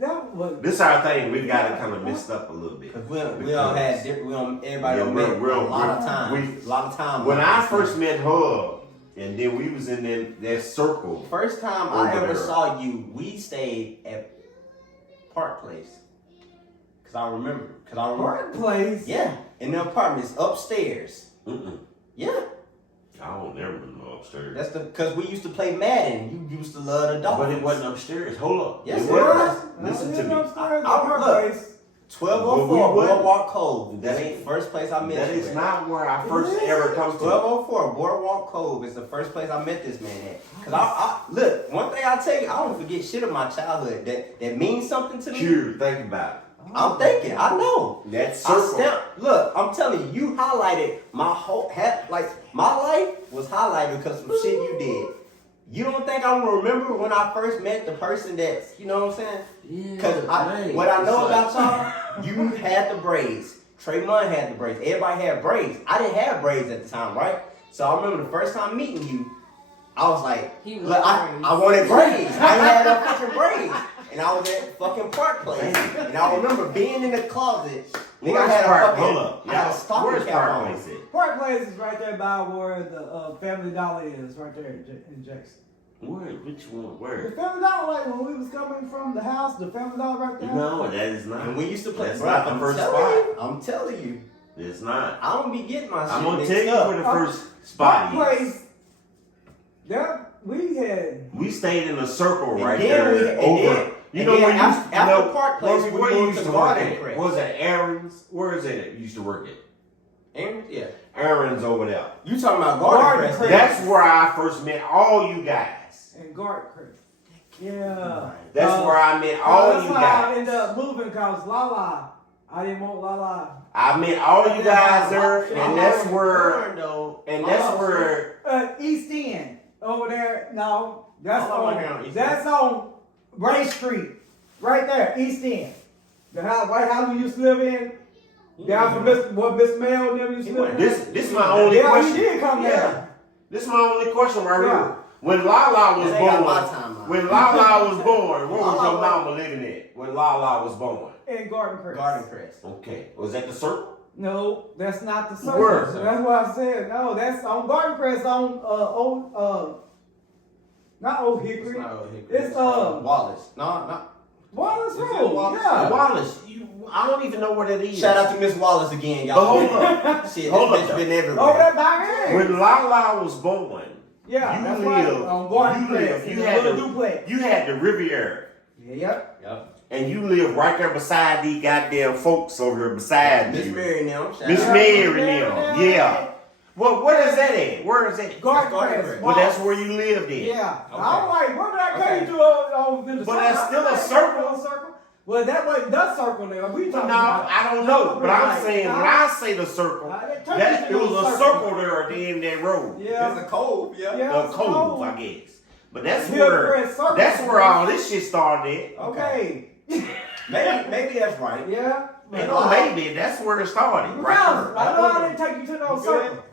that was. This our thing. We've got it kind of messed up a little bit. Cause we all had different. Everybody Yeah, met we're- a lot of we're- times. A lot of times. When I first met her, and then we was in that circle. First time I Over ever there. saw you, we stayed at Park Place. Cause I remember. Park Place. Yeah, in the apartments upstairs. Mm-mm. Yeah, I don't never know upstairs. that's cause we used to play Madden. You used to love the Dolphins. But it wasn't upstairs. Hold up. Yes, it it was. was. Listen to me. Upstairs, I- Park look. Place. 1204 But we wouldn't. Boardwalk Cove. That That's ain't- the first place I met That you is at. not where I first It is. ever come to. 1204 Boardwalk Cove is the first place I met this man at. Cause I look, one thing I tell you, I don't forget shit of my childhood that means something to me. Q, think about it. I'm thinking, I know. That I circle. stamped, look, I'm telling you, you highlighted my whole, like, my life was highlighted because of some shit you did. You don't think I'm gonna remember when I first met the person that's, you know what I'm saying? Because what I know about y'all, you had the braids. Troutman had the braids. Everybody had braids. I didn't have braids at the time, right? So I remember the first time meeting you, I was like, He was look, braids. I wanted braids. I had a fucking braids. And I was at fucking Park Place. And I remember being in the closet. Nigga, I Where's had a Park? fucking, Hold up. I had a stocking Where's cap Park on. Place at? Park Place is right there by where the Family Dollar is, right there in Jackson. Where? Which one? The Where? Family Dollar, like when we was coming from the house, the Family Dollar right there. No, that is not. And we used to play. That's Bro, not the I'm first telling spot. you, I'm telling you. It's not. I don't be getting my shit I'm gonna mixed tell you up. where the first Park spot is. Place. There, we had. We stayed in a circle And right then there we- and over. then- You and know then where you after- used after you know, Park Place, where, we where you moved used to to work Garden at? Crest. Was it Aaron's? Where is it? You used to work at? Aaron, yeah. Aaron's over there. You talking about Garden Garden Crest. Crest? That's where I first met all you guys. And Gart Creek. Yeah. That's where I met all that's you why I guys. ended up moving because Lala. I didn't want Lala. I met all you guys there, and that's where, Though, and that's where. East End. That's on Ray Street, right there, East End. The White House we used to live in. Down from Miss Mel never used to live in. This is my only question. He did come there. This is my only question right here. When Lala was born, where was your mama living at? When Lala was born? In Garden Crest. Okay. Was that the circle? No, that's not the circle. Where? So that's what I said. No, that's on Garden Crest on not Old Hickory. It's Wallace. Not Wallace Is it Road. Wallace? Yeah. Wallace. I don't even know where that is. Shout out to Miss Wallace again, y'all. But hold up. Shit, Hold this up, bitch been Over everywhere. that back end. When Lala was born, Yeah, you that's lived, right. On Garden Crest. you in had a little the, duplex. you had the Riviera. Yep. And you live right there beside these goddamn folks over here beside Miss you. Mary now. Miss Mary now. Yeah. Well, where is that at? Where is that? Garden Garden Crest. Well, that's where you lived in. Yeah. Okay. I'm like, where did I Okay. come to over in the But circle? that's still a circle. Well, that wasn't the circle there. We No, talking about. I don't know. But I'm saying, when I say the circle, that it was a circle there at the end of that road. Yeah. There's a cove, A cove, I guess. But that's Hillcrest Circle. that's where all this shit started at. Okay. Maybe that's right. Yeah. You know, maybe that's where it started, right Regardless, there. I know I didn't take you to no circle.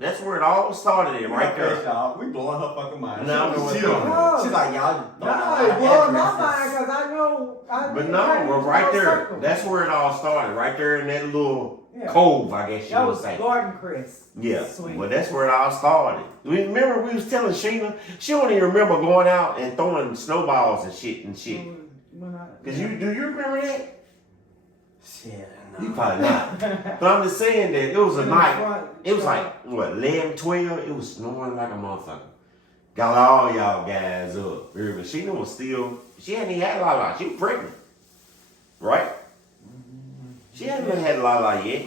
That's where it all started at, right there. Y'all. We blowing her fucking mind. No, she she don't. No. She's like, y'all don't know No, how it to blowing my address mind this. because I know. But no, we're right there. That's where it all started, right there in that little cove, I guess you That would was say. Garden Crest. Yeah, Sweet. well, that's where it all started. We remember we was telling Sheena, she don't even remember going out and throwing snowballs and shit. Cause do you remember that? Shit, You probably not. But I'm just saying that it was a night. It was like, what, 11, 12? It was snowing like a motherfucker. Got all y'all guys up. Remember, Sheena was still, she hadn't even had Lala. She was pregnant. Right? She hadn't even had Lala yet.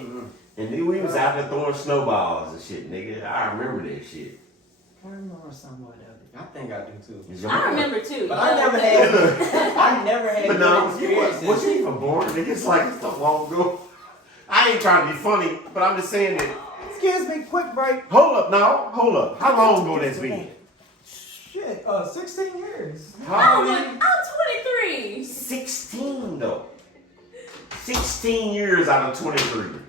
And then we was out there throwing snowballs and shit, nigga. I remember that shit. I remember somewhat of it. I think I do too. I remember too. But I never had But good no, experiences. was you even born? Nigga, it's like so long ago. I ain't trying to be funny, but I'm just saying that. Excuse me, quick break. Hold up now, hold up. How long ago that's been? Shit, 16 years. How I'm 23. 16 though. 16 years out of 23.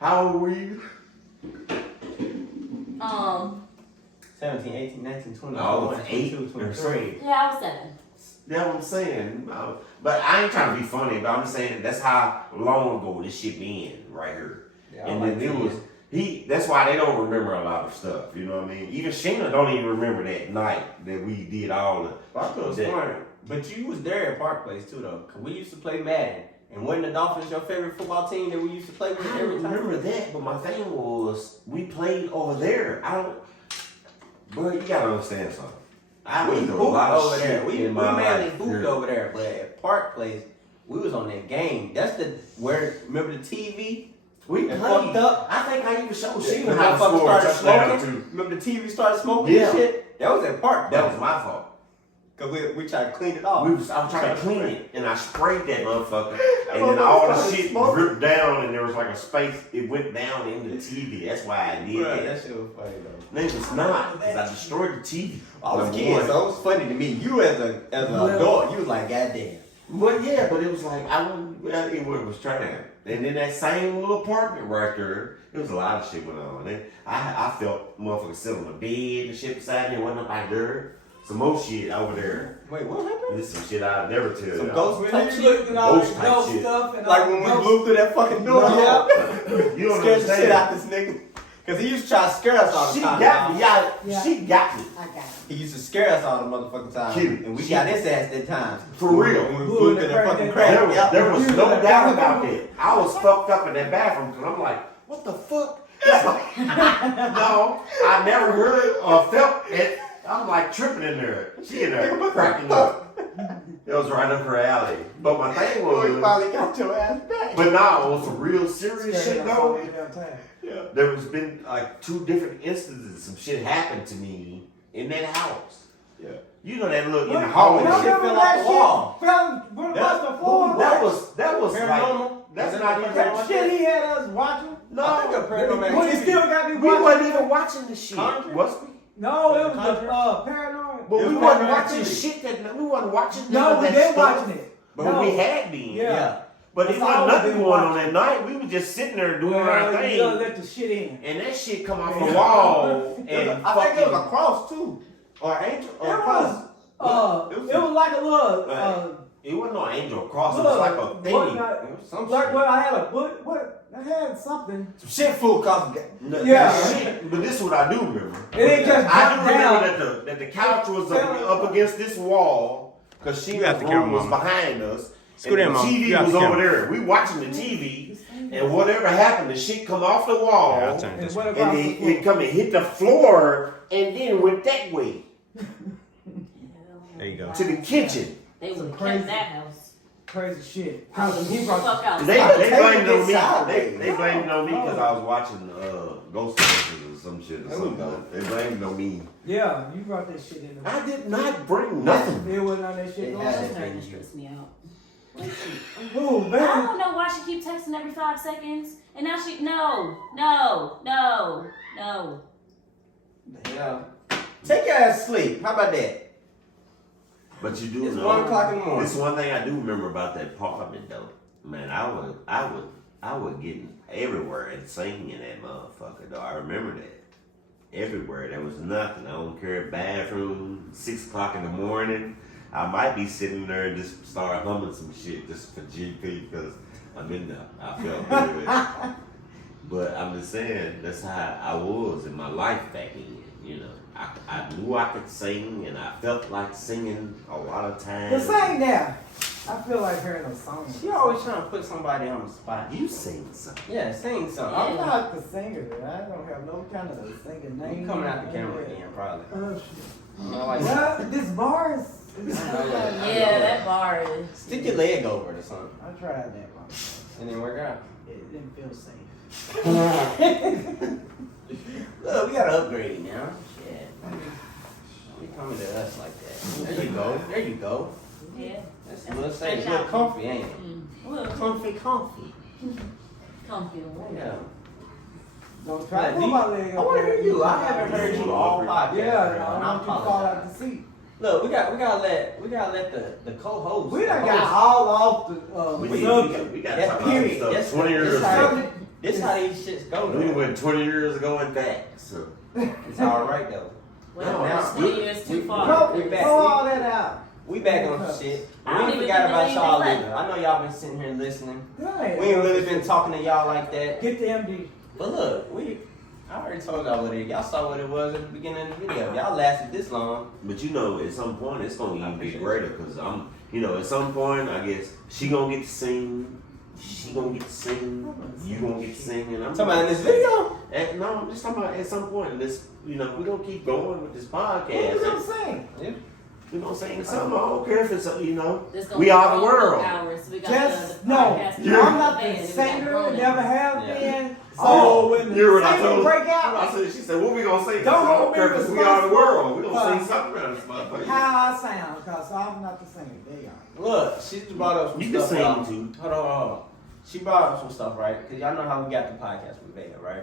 How old were you? 17, 18, 19, 20, No, 21, 8 22, or 23. 3. Yeah, I was 7. That's what I'm saying. But I ain't trying to be funny, but I'm just saying that's how long ago this shit been right here. Yeah, And then it was that's why they don't remember a lot of stuff, you know what I mean? Even Sheena don't even remember that night that we did all the Park was fun. But you was there at Park Place too though. Cause we used to play Madden. And wasn't the Dolphins your favorite football team that we used to play with I every don't time? remember that, but my thing was we played over there. Bro, you gotta understand something. I We went through a hooped lot of over shit there. We in my mainly life. hooped over there, but at Park Place, we was on that game. That's remember the TV? We And played. fucked up. I think I even showed When Sheena how to motherfuckers score a started touchdown smoking. too. Remember the TV started smoking Yeah. and shit? That was at Park. That was my fault. Cause we tried to clean it off. I was trying to clean it, and I sprayed that motherfucker, and motherfucker then all the started shit smoking. dripped down, and there was like a space. It went down in the TV. That's why I did Bruh, that. that shit was funny though. Nigga, it's not, because I destroyed the TV. I was a Number kid, one. so it was funny to me. You as an adult, you was like, goddamn. But yeah, but it was like I was trying. And then that same little apartment right there, there was a lot of shit went on. And I felt motherfuckers sitting on the bed and shit beside me. Wasn't nobody there. Some more shit over there. Wait, what happened? This is some shit I'd never tell Some y'all. ghost type You shit? looked at all Ghost the type ghost shit. stuff and Like all when the we ghost- blew through that fucking door. No. You don't Scared the understand. shit out this nigga. Cause he used to try to scare us all the She time. got me. Yeah. She got me. I got it. He used to scare us all the motherfucking time. Cute. And we She- got his ass that time. For real. When we Blew blew in through the that crack, fucking that crack. There was, Yep. there was You no like doubt that? about that. I was fucked up in that bathroom because I'm like, what the fuck? It's like, no, I never heard or felt it. I'm like tripping in there. She in there cracking up. It was right up her alley. But my thing Well, you was, finally got your ass back. but nah, on some real serious Scared shit us all though, the damn time. there has been like 2 different instances. Some shit happened to me in that house. Yeah. You know that look in the Y'all hallway. That shit remember fell that off the wall. shit fell across the floor? That was Paranormal? like, that's Is not that even. That shit he had us watching. No, I think a paranormal When he activity. still got me we watching. wasn't even watching the shit. Conjuring? Was we? No, it was Conjuring? paranoid. But It we was wasn't regular watching activity. shit that we wasn't watching. No, none of we that been stuff. watching it. But No. we had been. Yeah. But That's it wasn't all nothing we've been going on watching. at night. We were just sitting there doing our You thing. gotta let the shit in. And that shit come off the wall. And I think it was a cross too, or angel, or It a cross. was, it was like a little, it wasn't no angel cross. It was like a what thingy. not- It was some like shit. what I had what I had something. Some shit food cost. Yeah. Shit. But this is what I do remember. It ain't just I do dropped down. remember that the couch was up against this wall because You got Sheena's the camera, room was Mama. behind us. Scoot in, And the Mama. You TV got was the over camera. there. We watching the TV, and whatever happened, the shit come off the wall, Yeah, I'll turn And this what way. about and the it come and hit the floor, and then went that way There you go. to the kitchen. They would have crazy- kept that house. crazy shit? He fuck out. They Stop blamed it taking on this me. sideways. They blamed it on me because I was watching Ghostbusters or some shit or There we something. go. They blamed it on me. Yeah, you brought that shit in. I did not bring nothing. There wasn't on that shit It going has on. That's starting to stress me out. Ooh, I man. don't know why she keep texting every 5 seconds. And now she, no. Yeah. Take your ass to sleep. How about that? But you do It's know. 1 o'clock in the morning. This one thing I do remember about that apartment though. Man, I would get everywhere and sing in that motherfucker though. I remember that. Everywhere. There was nothing. I don't care. Bathroom, 6 o'clock in the morning. I might be sitting there and just start humming some shit just for GP because I'm in there. I felt good. But I'm just saying, that's how I was in my life back then. You know, I knew I could sing and I felt like singing a lot of The times. sing now. I feel like hearing a song. She always trying to put somebody on the spot. You sing something. Yeah, sing something. I'm not the singer. I don't have no kind of singer name. You coming out the camera again, probably. Oh, shit. I know, like, Well, this bar is. Yeah, that bar is. stick your leg over it or something, I tried that one. and then work out. It didn't feel safe. Look, we gotta upgrade now. Shit. You coming to us like that. There you go. There you go. Yeah. That's a little safe. A little comfy, ain't it? Well, Comfy. comfy. Yeah. Don't try to Do pull you- my leg I want to hear you. I haven't heard you all podcast. Yeah, and I I want you to fall out apologize. the seat. Look, we gotta let the co-host. We done the got host- all off the We subject. got to That talk about period. this stuff That's 20 years how- ago. This how these shits go. We Though. went 20 years ago and back. So It's all right though. Well, Now, it's 20 years too far. Go- we back. Pull all that out. We back on some shit. I We don't ain't even forgot think about there's y'all anything either. I know y'all been sitting here listening. Right. We ain't really been talking to y'all like that. Get the MD. But look, I already told y'all what it is. Y'all saw what it was at the beginning of the video. Y'all lasted this long. But you know, at some point, it's gonna even get greater because at some point, I guess she gonna get to sing. She gonna get to sing. You gonna get to sing, and I'm Talking about in this video? No, I'm just talking about at some point in this. We gonna keep going with this What you podcast. gonna sing? We gonna sing something. I don't care if it's This gonna we be are the long world. Hours. We got Just the no. podcast You're- I'm not band, the and we got singer. grown Never ups. have Yeah. been. Oh, So when the you're what I singer told. break I out, said. She said, "What we gonna sing?" I Don't said, I hold don't me care if it's we are the world. We gonna responsible sing something around this motherfucker. how I sound, cause I'm not the singer. They are. Look, she just brought up some You can stuff. sing y'all. too. Hold on. She brought up some stuff, right? Because y'all know how we got the podcast with Vega, right?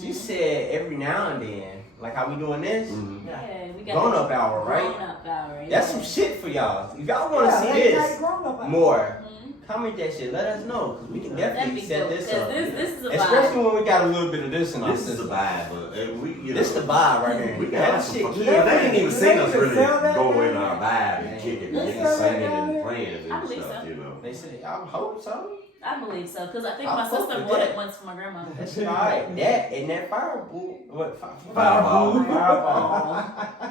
She said every now and then, like how we doing this, Mhm. Yeah, we got grown up hour, right? Grown up hour. That's some shit for y'all. If y'all want to see late this night grown-up. more, Mhm. comment that shit. Let us know because we can That'd definitely be set dope. this 'Cause up. This is a Especially vibe. when we got a little bit of this in our This is a system. vibe, but we, This the vibe right here. We That got some shit fucking. key. They ain't even seen us They really sell that go down in our there. vibe and kicking They and sell that singing down and there. playing I and believe stuff. so. You know. They said, I hope so. I believe so, because I think I my fuck sister with bought that. it once for my grandma. That shit alright. That and that fireball. What? Fireball. Fireball.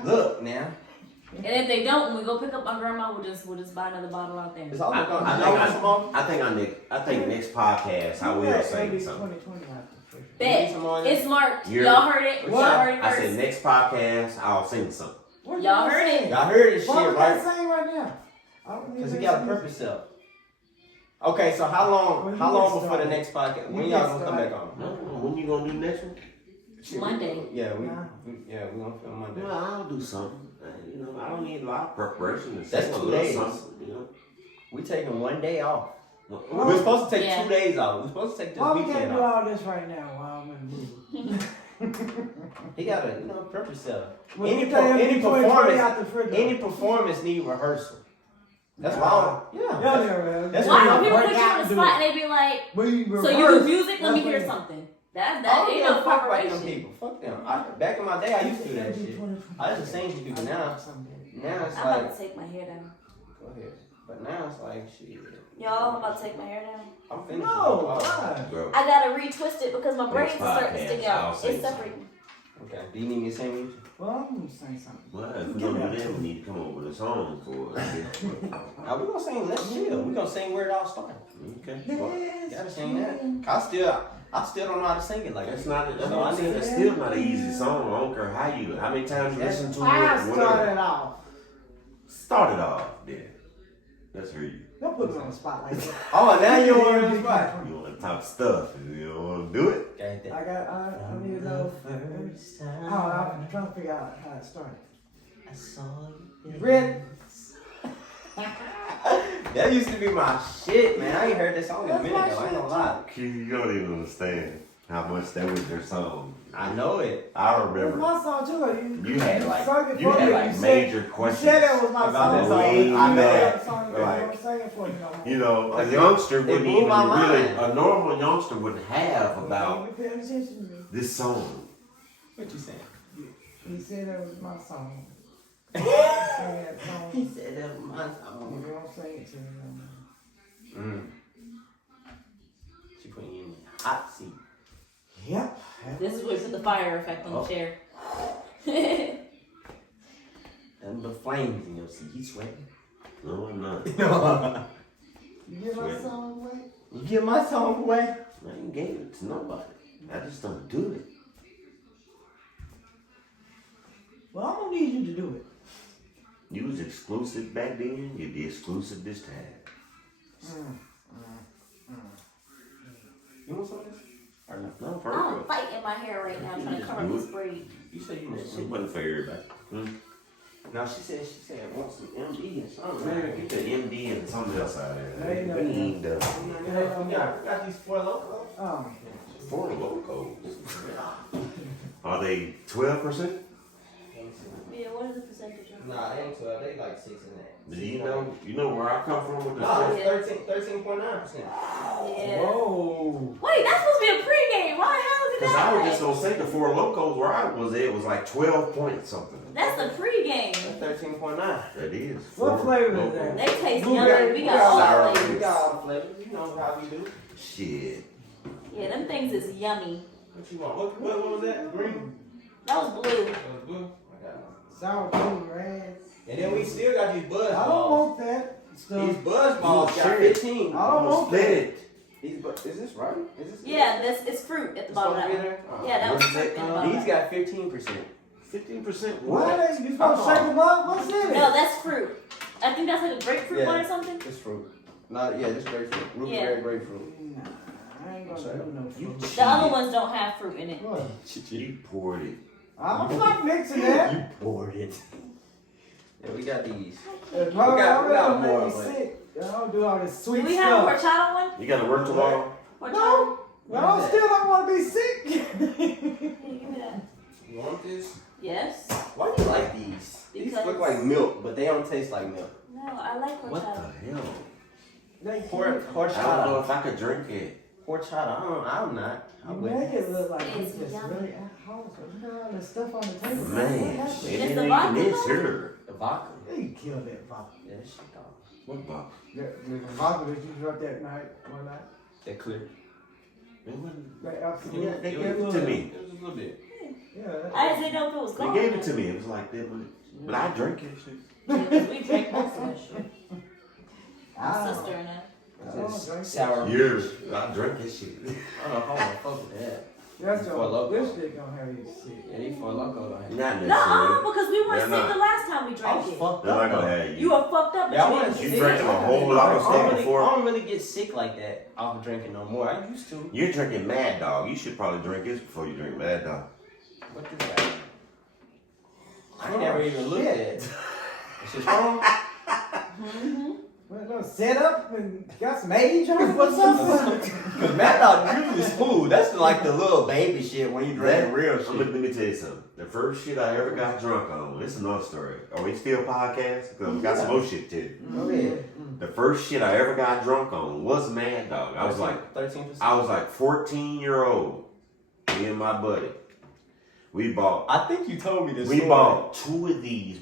Look now. And if they don't, when we go pick up my grandma, we'll just buy another bottle out there. It's all I about think next podcast I will sing something. 2020 after. Bet. It's marked. You're- Y'all heard it. What? Y'all heard it I first. said next podcast I'll sing something. Y'all heard it? Y'all heard this shit, Why we right? can't sing right now? Because he got a purpose up. Okay, so how long before the next podcast? When y'all gonna come back on? When you gonna do the next one? Monday. Yeah, we gonna film Monday. Well, I'll do something. I don't need a lot of preparation. To That's sing a 2 little days. something, We taking 1 day off. Oh. We're supposed to take Yeah. 2 days off. We're supposed to take this Why we weekend can't do off. all this right now while I'm in the mood? He gotta, prep yourself. Well, Any you tell him any you put a tray performance, out the fridge. any performance need rehearsal. That's why. Yeah, That's Why why don't people work put you out on the and do spot it. and they be like, When you so you do reverse, music? Let me that's hear when- something. That I ain't don't no fuck like them preparation. people. Fuck them. Back in my day, I used to do that shit. I used to sing to people. Now it's I'm like, about to take my hair down. go ahead. But now it's like, shit. Y'all, I'm about to take my hair down. I'm finished. No, why? Bro. I gotta retwist it because my braids Next are starting to podcast, stick I'll out. say It's separating. Okay. Do you need me to sing music? Well, I'm gonna say something. Well, if we're gonna do that, we need to come up with a song for it. Now we gonna sing. Let's chill. We gonna sing where it all started. Okay. Gotta sing that. I still don't know how to sing it like That's that. not. That's what I'm saying. It's still not an easy song. I don't care how many times you listen to it. I Whatever. started off. Start it off. Then. Let's hear you. Don't put me on the spot like that. Oh, now you want to spot. You want to talk stuff? You don't want to do it? I need to know. I'm trying to figure out how it started. I saw you. Ready? That used to be my shit, man. I ain't heard this song in a That's minute my though. I ain't gonna shit, lie. You don't even understand how much that was your song. I know it. I That's remember. my song too. You had sung it like you for had me. like You said- major You questions. said that was my About song. that song. I know. That song, Like, you don't sing it for me no more. You know, a youngster It wouldn't blew even my really. mind. A normal youngster wouldn't have about You pay attention to me. this song. What you saying? He said that was my song. Sing that song. He said that was my You song. don't sing it to me no more. She put you in the hot seat. Yep. This is where we put the fire effect on the chair. And the flames in your seat. You sweating? No, I'm not. You get my song away? You give my song away? I ain't gave it to nobody. I just don't do it. Well, I'm gonna need you to do it. You was exclusive back then. You'd be exclusive this time. You want some of this? Or no? No, I'm perfect. fighting my hair right now, trying to cover this braid. You said you want It some. wasn't for everybody. No, she said want some MD and something. Man, get the MD and something else out of There there. you We go. ain't done. We got these 4 locos. Oh. 4 locos. Are they 12%? Yeah, what is the percentage of Nah, they ain't 12. They like 6 in that. Do you know where I come from with the No, stuff? it's 13.9%. Yeah. Whoa. Wait, that's supposed to be a pregame. Why the hell is it Because that I was way? just gonna say the 4 locos where I was at was like 12 point something. That's the pregame. That's 13.9. That is. What 4 flavor is locos. that? They taste Blueberry. yummy. We We got got all sour the We flavors. got all the flavors. You know how we do. Shit. Yeah, them things is yummy. What you want? What was that? Green? That was blue. That was blue. I got one. Sour cream, red. And then we still got these buzz I don't balls. want that These stuff. buzz balls You got sure? 15. I don't want Split that. it. Is this right? Is this? Yeah, it's fruit at the It's bottom of supposed to that be one. there? Yeah, that What was is fruit that at the called? bottom. These got 15%. 15% What? what? You supposed to shake them up? What's in it? No, that's fruit. I think that's like a grapefruit Yeah. one or something. It's fruit. This grapefruit. Blueberry grapefruit. Nah, I ain't gonna do no You fruit. The other ones don't have fruit in it. What? You poured it. I'm not mixing that. You poured it. Yeah, we got these. We got more, Make me but- sick. I don't do all this sweet Do we have a stuff. horchata one? You gotta work tomorrow? Horchata? No. Well, I still don't want to be sick. Yeah, give me that. You want this? Yes. Why do you like these? These Because- look like milk, but they don't taste like milk. No, I like What horchata. the hell? They Hor- I don't know horchata. if I could drink it. Horchata. I'm not. I You wouldn't. make it look like It's it's just yummy. really alcoholic. You know all this stuff on the table. Man, What it happened? It's ain't the even vodka this though? here. The vodka. You killed that vodka. Yeah, this shit dog. What box? The vodka that you drank that night, one night. That clear. It wasn't. That absolutely. Yeah, they It gave it was- to me. It was a little bit. Yeah. that- I just didn't know if it was They gone. gave it to me. It was like that, but I drank it. Shit. Yeah, 'cause we drank most of that shit. My I don't- sister and I. I don't It's drink that. sour. Years. I drank that shit. I don't know if I want to fuck with that. That's For your local. lipstick gonna have you sick. Yeah, these 4 locos. Not No, necessarily. because we weren't They're sick not. the last time we I drank was it. fucked They're not up. gonna though. have you. You were fucked up, but Yeah, I you wanna didn't You get drank sick. a whole lot of I stuff don't before. really get sick like that off of drinking no more. I used to. You're drinking Mad Dog. You should probably drink this before you drink Mad Dog. What is that? I never even looked at it. Is it strong? Mm-hmm. Well, set up and got some age on it. What's up? Cause Mad Dog usually smooth. That's like the little baby shit when you drink real shit. Let me tell you something. The first shit I ever got drunk on, this is another story. Are we still podcast? Because we got some more shit too. Oh yeah. The first shit I ever got drunk on was Mad Dog. I was like 13%. I was like 14-year-old. Me and my buddy. We bought. I think you told me this. We story. bought 2 of these.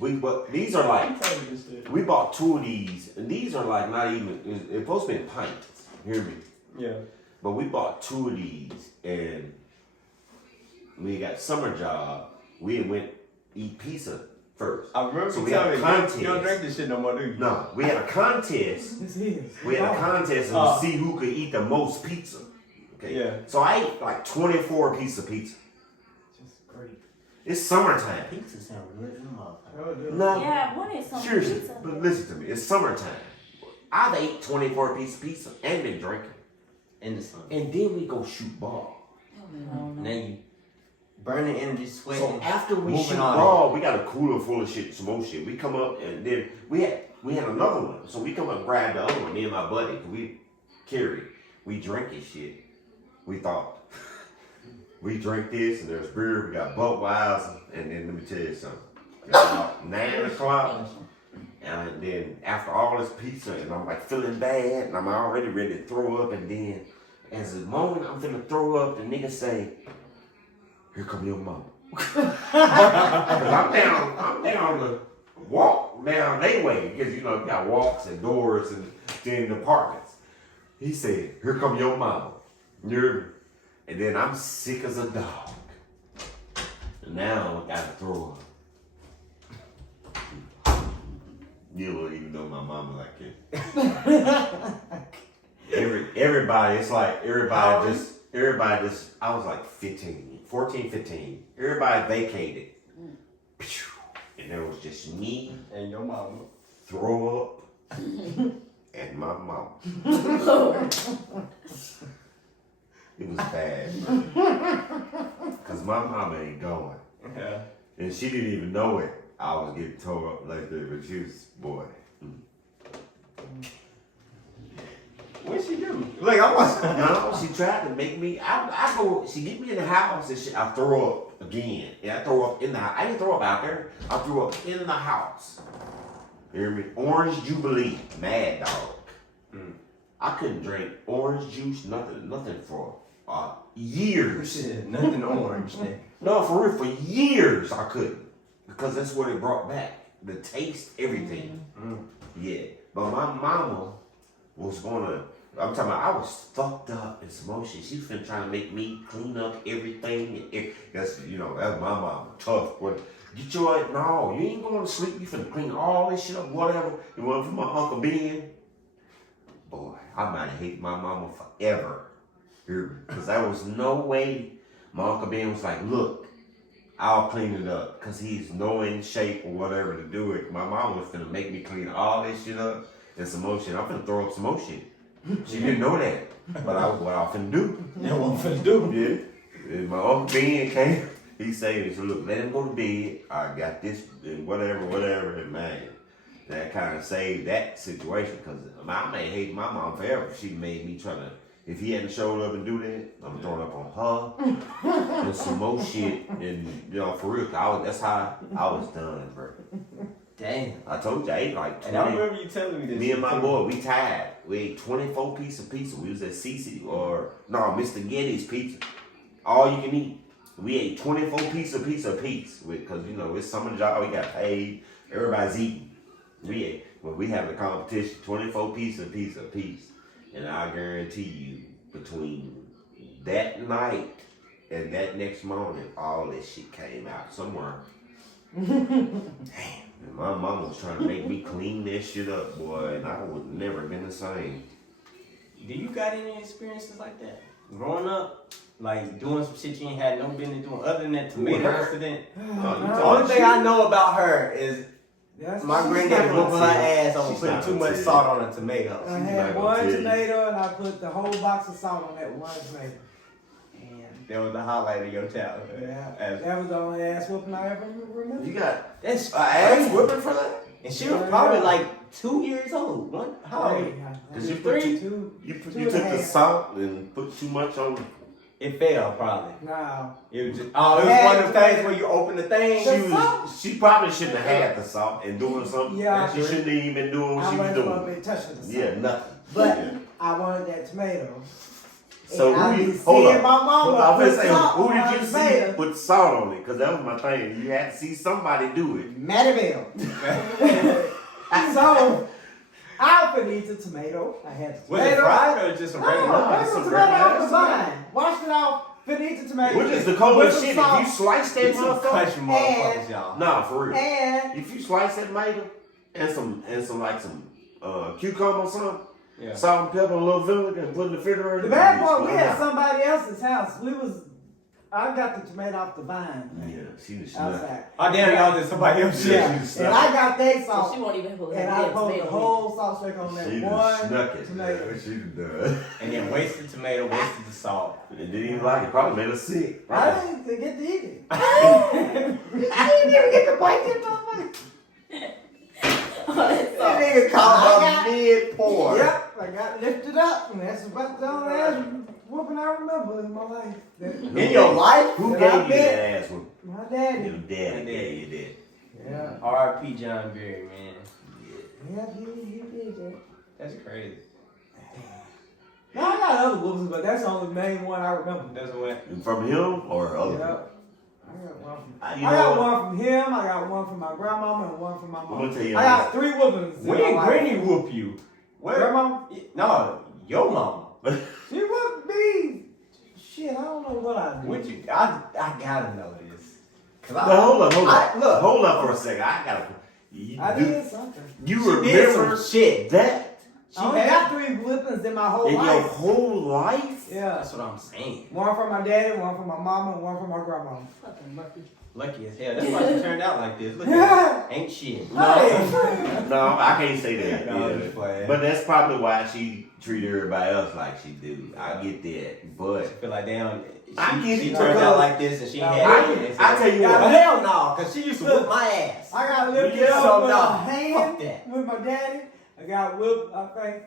These are like. You told me this story. We bought 2 of these, and these are like not even. It's supposed to be in pints. Hear me? Yeah. But we bought 2 of these, and we got summer job. We went eat pizza first. I remember So you we had a telling me contest. you don't drink this shit no more, do you? No, we had a contest. This is. We had a contest to see who could eat the most pizza. Okay. Yeah. So I ate like 24 pieces of pizza. Just great. It's summertime. Pizza sound good in the motherfucker. Oh, dude. No. Yeah, what is some Seriously, pizza? but listen to me. It's summertime. I've ate 24 pieces of pizza and been drinking. In the sun. And then we go shoot ball. And then you burning energy, sweating. So after we moving shoot on. ball, we got a cooler full of shit, some more shit. We come up and then we had another one. So we come up and grab the other one, me and my buddy, we drinking shit. We thought we drink this and there's beer, we got Budweiser, and then let me tell you something. It's about 9 o'clock. And then after all this pizza, and I'm like feeling bad, and I'm already ready to throw up, and then as the moment I'm finna throw up, the nigga say, "Here come your mama." Cause I'm down the walk down they way, because you know you got walks and doors and then apartments. He said, "Here come your mama." And then I'm sick as a dog. And now I gotta throw up. You don't even know my mama like that. Everybody, it's like everybody just, I was like 14, 15. Everybody vacated. And there was just me And your mama. throw up and my mama. It was bad. Cause my mama ain't going. Yeah. And she didn't even know it. I was getting tore up like that, but she was, boy. What'd she do? Look, I was. No, she tried to make me, she get me in the house and I throw up again. Yeah, I throw up in the house. I didn't throw up out there. I threw up in the house. You hear me? Orange Jubilee, Mad Dog. I couldn't drink orange juice, nothing for years. Shit, nothing orange then. No, for real, for years I couldn't. Because that's what it brought back. The taste, everything. Yeah. But my mama was I'm talking about, I was fucked up in some more shit. She was finna trying to make me clean up everything. That's my mama. Tough. Get your, no, you ain't going to sleep. You finna clean all this shit up, whatever. It wasn't for my Uncle Ben. Boy, I might have hated my mama forever. Because there was no way my Uncle Ben was like, look, I'll clean it up. Because he's no in shape or whatever to do it. My mom was finna make me clean all this shit up and some more shit. I'm finna throw up some more shit. She didn't know that. But what I finna do. Yeah, what I'm finna do. Yeah. And my Uncle Ben came. He said, look, let him go to bed. I got this and whatever. And man, that kind of saved that situation. Because I may hate my mom forever. She made me try to, if he hadn't showed up and do that, I'm throwing up on her and some more shit. And, for real, that's how I was done, bro. Damn. I told you, I ate like 20. And I remember you telling me this. Me and my boy, we tied. We ate 24 pieces of pizza. We was at Mr. Getty's Pizza. All you can eat. We ate 24 pieces of pizza apiece. Because, it's summer job. We got paid. Everybody's eating. We have a competition. 24 pieces of pizza apiece. And I guarantee you, between that night and that next morning, all this shit came out somewhere. Damn. And my mama was trying to make me clean that shit up, boy, and I would never been the same. Do you got any experiences like that? Growing up, like doing some shit you ain't had no business doing other than that tomato incident? The only thing I know about her is my granddaddy whooping her ass over putting too much salt on a tomato. I had one tomato and I put the whole box of salt on that one tomato. And That was the highlight of your childhood. that was the only ass whooping I ever remember. You got That's an ass whipping for that? And she was probably like 2 years old. What? How old? Cause you Three? You took the salt and put too much on it. It fell probably. No. It was just, it was one of the things where you open the thing. She probably shouldn't have had the salt and doing something. Yeah. She shouldn't have even been doing what she was I doing. wasn't going to be touching the salt. Yeah, nothing. But yeah. I wanted that tomato. So and who I you, be hold seeing up. my mama I was put say, salt who on did her you see tomato. put salt on it? Cause that was my thing. You had to see somebody do it. Maddie So I could eat the tomato. I had the Was tomato. it fried or just a No, regular? regular some tomato off the regular vine. Washed it off. Couldn't eat the tomato. Which is the coldest With shit. some If you slice that It's some motherfucker, country motherfuckers, y'all. nah, for real. And If you slice that tomato and some cucumber or something, Yeah. salt and pepper, and a little vinegar, and put it in the refrigerator. the bad part, we it's had fine. somebody else's house. I got the tomato off the vine. Yeah, she was nuts. Outside. Oh damn, y'all did somebody else shit. Yeah. And I got that So salt. she won't even put And I put the whole salt straight on that She one done snuck it. tomato. Yeah, she done. And then wasted tomato, wasted the salt. And didn't even like it. Probably made her sick. I didn't get to eat it. I didn't even get to bite that motherfucker. That nigga called I her mid-pour. Yep, I got lifted up, and that's about the only ass whooping I remember in my life. In your life? Who That gave I you bet. that ass whooping? My daddy. Your daddy gave you that. Yeah. R.I.P. John Berry, man. Yeah, he did that. That's crazy. No, I got other whoopings, but that's the only main one I remember. That's what. From him or other Yeah. people? I You got know what? one from him, I got one from my grandmama, and one from my I'm mom. gonna tell you I got 3 whoopings. When did Granny whoop you? Where? Grandmama? No, your mama. She whooped me. Shit, I don't know what I did. Would you? I gotta know this. Cause But hold up. Look, Hold up for a second. I gotta. I did something. You she did remember some shit. that I only got 3 whippings in my whole in your life. whole life? Yeah. That's what I'm saying. One from my daddy, one from my mama, and one from my grandma. Fucking Murphy. Lucky as hell. That's why she turned out like this. Look at her. Ain't shit. No, I can't say that. No, yeah. just playing. But that's probably why she treated everybody else like she do. I get that, but I feel like damn. I get She it, turned because- out like this and she had. I tell you But what. hell no, cause she used to whip my ass. I got lifted Yeah, up so with no, a fuck hand that. with my daddy. I got whipped, I think,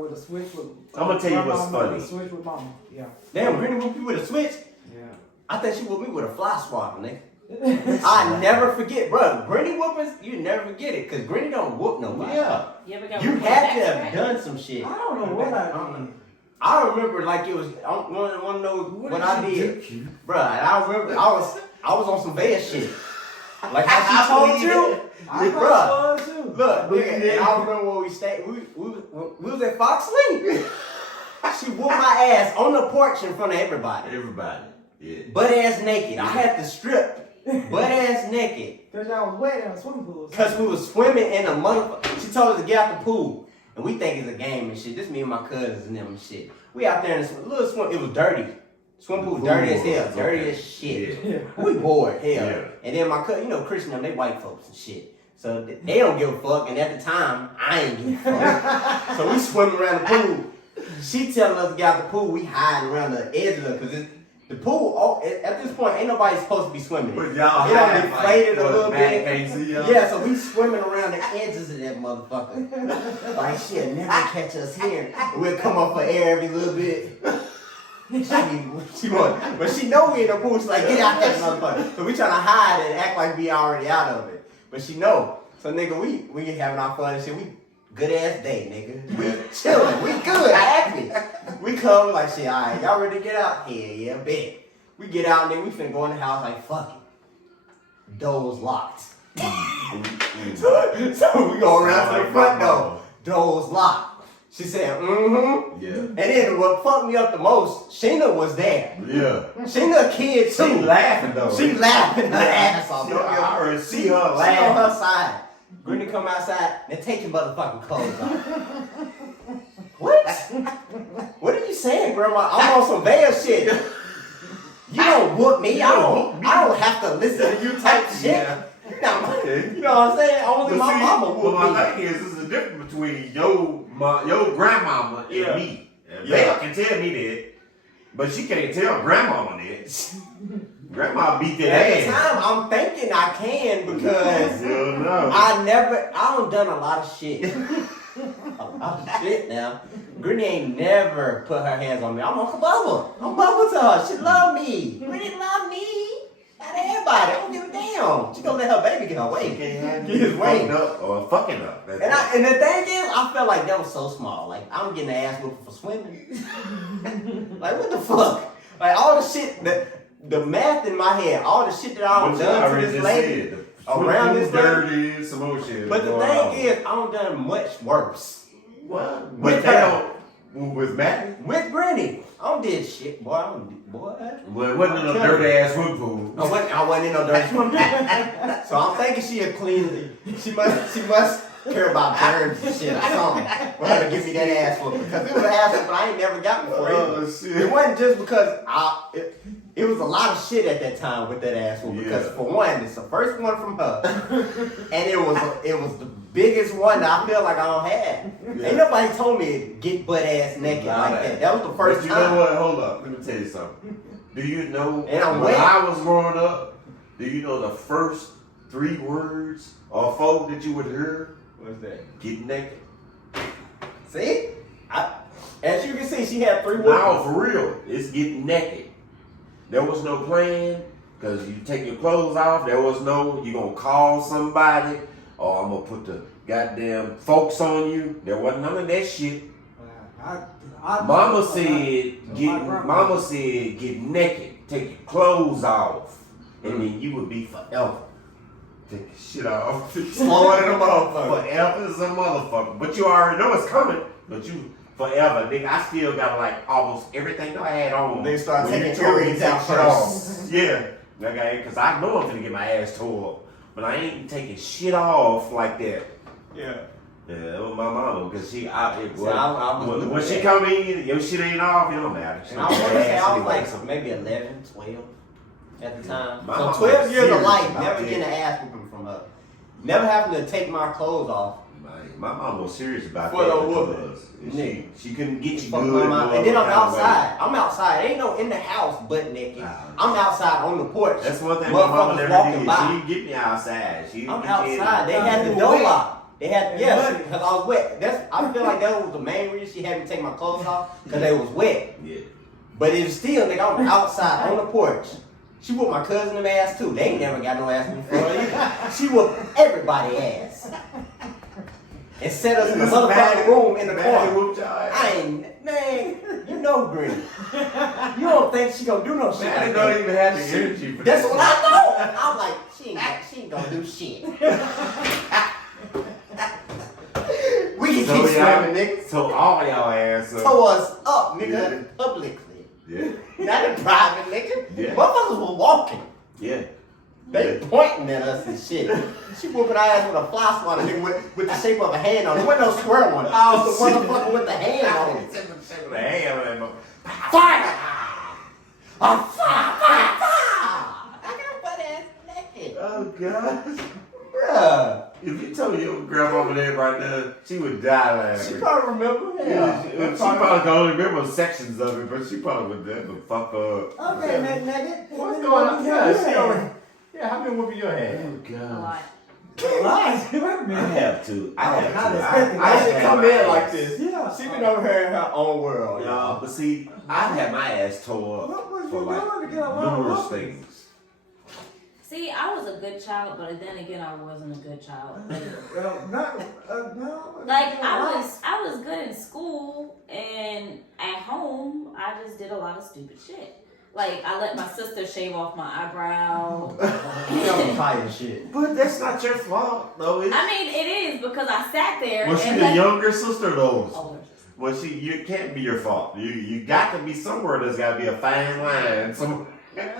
with a switch with I'm gonna tell you what's grandmama, funny. A switch with mama. Yeah. Damn, Granny whooped you with a switch. Yeah. I thought she whooped me with a fly swatter, nigga. I never forget, bro. Granny whoopings, you never forget it, cause Granny don't whoop nobody. Yeah. You ever got You one had to back have to back? done some shit. I don't know what I did. I remember like it was. I want to know what I did, bro. And I remember I was on some bad shit. Like how she told you, I bruh. thought it was too. Look, nigga, and I remember when we stayed. We was at Foxley. She whooped my ass on the porch in front of everybody, Everybody. Yeah. butt ass naked. I had to strip, butt ass naked. Cause y'all was wet in a swimming pool. Cause we was swimming in a motherfucker. She told us to get out the pool, and we think it's a game and shit. This me and my cousins and them and shit. We out there in the little swim. It was dirty. Swim pool dirty as hell, dirty as shit. Yeah. We bored hell. Yeah. And then my cousin, you know, Christian, them, they white folks and shit. So they don't give a fuck. And at the time, I ain't give a fuck. So we swimming around the pool. She telling us to get out the pool. We hiding around the edge of it because the pool. Oh, at this point, ain't nobody supposed to be swimming. But It y'all done inflated a little bit. Can't see y'all. Yeah, so we swimming around the edges of that motherfucker. Like she'll never catch us here. We'll come up for air every little bit. She want, but she know we in the pool. She's like, get out that motherfucker. So we trying to hide and act like we already out of it. But she know. So nigga, we having our fun and shit. We good ass day, nigga. We chilling. We good, happy. We come like shit. All right, y'all ready to get out? Yeah, bet. We get out and then we finna go in the house like fuck it. Doors locked. So we go around to the front door. Doors locked. She said, mm-hmm. Yeah. And then what fucked me up the most, Sheena was there. Yeah. Sheena a kid She too. laughing though. She laughing her ass off. I already see She her on laughing. her side. Granny come outside, now take your motherfucking clothes off. What? What are you saying, Grandma? I'm on some bad shit. You don't whoop me. I don't have to listen to you type shit. Yeah. You know what I'm saying? Only my mama But whooped my me. thing is, there's a difference between your grandmama and Yeah. me. And Yeah. Belle can tell me that, but she can't tell grandmama that. Grandma beat that At the ass. time, I'm thinking I can because Hell no. I don't done a lot of shit. A lot of shit now. Granny ain't never put her hands on me. I'm Uncle Bubba. I'm Bubba to her. She love me. Granny love me. Not everybody. I don't give a damn. She gonna let her baby get away. She can't have Get you his way. fucking up or fucking up. That's And the thing is, I felt like that was so small. Like I'm getting the ass whooping for swimming. Like what the fuck? Like all the shit the math in my head, all the shit that I what done you to this lady around this lady. dirty, some more shit. But the thing is, I don't done much worse. What? With But they her. don't. With Matt? With Granny, I don't did shit, boy. Well, it wasn't no dirty ass swimming pool. I wasn't in no dirty swimming pool. So I'm thinking she a clean. She must care about germs and shit or something for her to give me that ass whooping. Because it was an ass whooping I ain't never gotten before. Oh, shit. It wasn't just because it was a lot of shit at that time with that ass whooping. Because Yeah. for one, it's the first one from her, and it was the biggest one that I feel like I don't have. Yeah. Ain't nobody told me to get butt ass naked like that. That was the first But you time. know what? Hold up. Let me tell you something. Do you know And I'm when wet. I was growing up, do you know the first 3 words or 4 that you would hear? What's that? Get naked. See? As you can see, she had 3 words. No, for real. It's getting naked. There was no plan because you take your clothes off. There was no, you going to call somebody or I'm going to put the goddamn folks on you. There wasn't none of that shit. Mama said get naked, take your clothes off, and then you would be forever. Take your shit off. Slower than a motherfucker. Forever is a motherfucker. But you already know it's coming. But you forever, nigga. I still got like almost everything I had on. They start when you taking told me to earrings take out shit first. off. Yeah. Okay, because I know I'm gonna get my ass tore up. But I ain't taking shit off like that. Yeah. Yeah, that was my mama, because I was when she come in, your shit ain't off, it don't matter. And I want to say I was like maybe 11, 12 at the time. My So mama 12 was years of serious life, about never that. getting an ass whooping from her. Never having to take my clothes off. My mom was serious about For that the whooping. because she couldn't get you Fuck good. my mind. And then I'm kind of way. outside. I'm outside. Ain't no in the house butt naked. I'm outside on the porch. That's one thing my mama Motherfuckers never walking did. by. She didn't get me outside. She didn't I'm get you outside. They in. had the You door wet. locked. They had, Yeah. yes, because I was wet. I feel like that was the main reason she had me take my clothes off, because they was wet. Yeah. But it was still, nigga, I'm outside on the porch. She whooped my cousin them ass too. They ain't never got no ass before either. She whooped everybody ass. And set us in the motherfucking room in the Maddie corner. whooped your ass. I ain't, man, you know Green. You don't think she gonna do no shit Maddie like don't that. even have the energy for That's that. what I know. I'm like, she ain't gonna do shit. We can keep slamming niggas. So all y'all ass up. Tow us up, nigga, Yeah. publicly. Yeah. Not in private, nigga. Yeah. Motherfuckers were walking. Yeah. They pointing at us and shit. She whooping our ass with a fly swatter, nigga, with the shape of a hand on it. There wasn't no square one. Oh, Just the shit. motherfucker with the hand on it. The hand on that Fire! I'm fire! I got butt ass naked. Oh gosh. Bruh. If you told your grandma there right now, she would die laughing. She probably remember. Yeah, she probably can only remember sections of it, but she probably would never fuck up. Okay, MicNugget. What's going on? Yeah, how many whooping your head? Oh A god. lot. Lies. Wait a I minute. have to. I have Not to. expecting I should that. come in like this. Yeah. She been over here in her own world, y'all. Y'all, but see, I had my ass tore up What was for you like doing to get a lot of numerous whoopings? things. See, I was a good child, but then again, I wasn't a good child. Well, no. Like I was good in school, and at home, I just did a lot of stupid shit. Like I let my sister shave off my eyebrow. You know, tired shit. But that's not your fault, though. Is it? I mean, it is because I sat there. Was she and the let- younger sister, though? Older. Well, you can't be your fault. You got to be somewhere. There's got to be a fine line. Somewhere. That it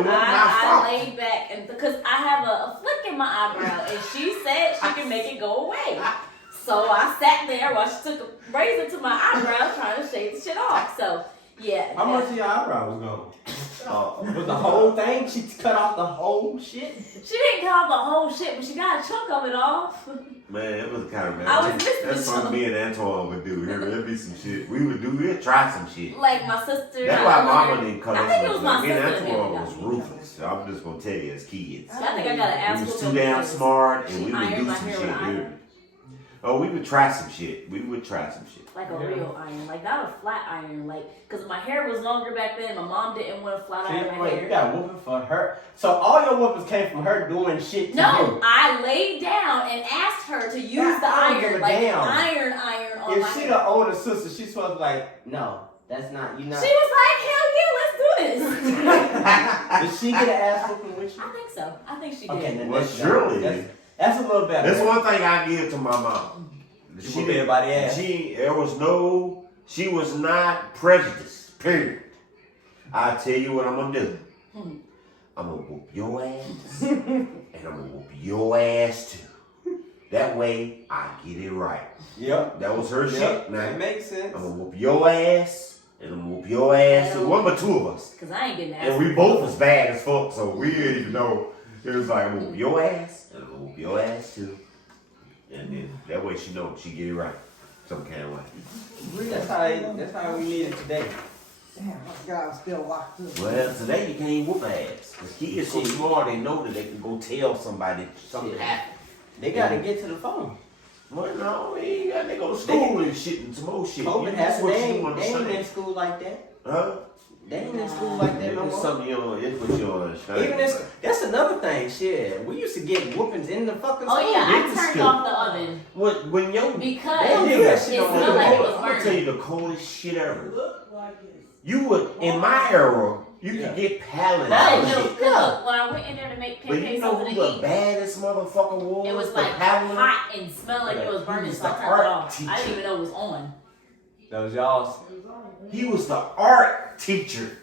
wasn't my I fault. laid back and because I have a flick in my eyebrow, and she said she can make it go away. So I sat there while she took a razor to my eyebrow, trying to shave the shit off. So yeah. How much of your eyebrows gone? Was the whole thing? She cut off the whole shit? She didn't cut off the whole shit, but she got a chunk of it off. Man, it was kind of bad. I was missing That's some. something me and Antoine would do. There'd be some shit. We'd try some shit. Like my sister. That's why Mama didn't cut us. I think it was my Me and sister. Antoine that was got me. ruthless. So I'm just gonna tell you, as kids, I think I got an ass we was whooping too damn because smart, and she we would ironed do my some hair shit. with an Dude. iron. Oh, we would try some shit. We would try some shit. Like a real iron, like not a flat iron, like because my hair was longer back then. My mom didn't want to flat iron my Wait, hair. you got whooping for her. So all your whoopings came from her doing shit to No, you. I laid down and asked her to use the I don't give iron, a like damn. iron on my If she hair. the older sister, she's supposed to be like, no, that's not, you not. She was like, hell yeah, let's do this. Did she get an ass whooping with you? I think so. I think she did. Okay, then Well, that's surely. That's a little better. That's one thing I give to my mom. She whooped everybody ass. She was not prejudiced, period. I tell you what I'm gonna do. I'm gonna whoop your ass, and I'm gonna whoop your ass too. That way, I get it right. Yep. That was her Yep. shit, man. That makes sense. I'm gonna whoop your ass, and I'm gonna whoop your ass too. One but two of us. Because I ain't getting asked. And we both was bad as fuck, so we didn't even know. It was like, I'm gonna whoop your ass, and I'm gonna whoop your ass too. And then that way she know she get it right. Some kind of way. That's how we need it today. Damn, I forgot I was still locked up. Well, today you can't whoop ass. The kids so smart, they know that they can go tell somebody something happened. They gotta get to the phone. Well, no, they go to school and shit and some more shit. COVID That's has what they you ain't understand. in school like that. Huh? They ain't in school like that no It's more. something you don't, it's what you don't understand. Even this, that's another thing. Shit, we used to get whoopings in the fucking school. Oh yeah, It's I turned still- off the oven When yo, because They don't do that shit it no more. smelled like it was I'm gonna tell burning. you the coldest shit ever. You would, in my era, you could get pallet That out was of just shit. because when I went in there to make But you pancakes know over the who the heat, baddest motherfucker was? it was The like pallet? hot and smelled like it was He burning, was so I the turned it art off. I didn't teacher. even know it was on. That was y'all's. He was the art teacher.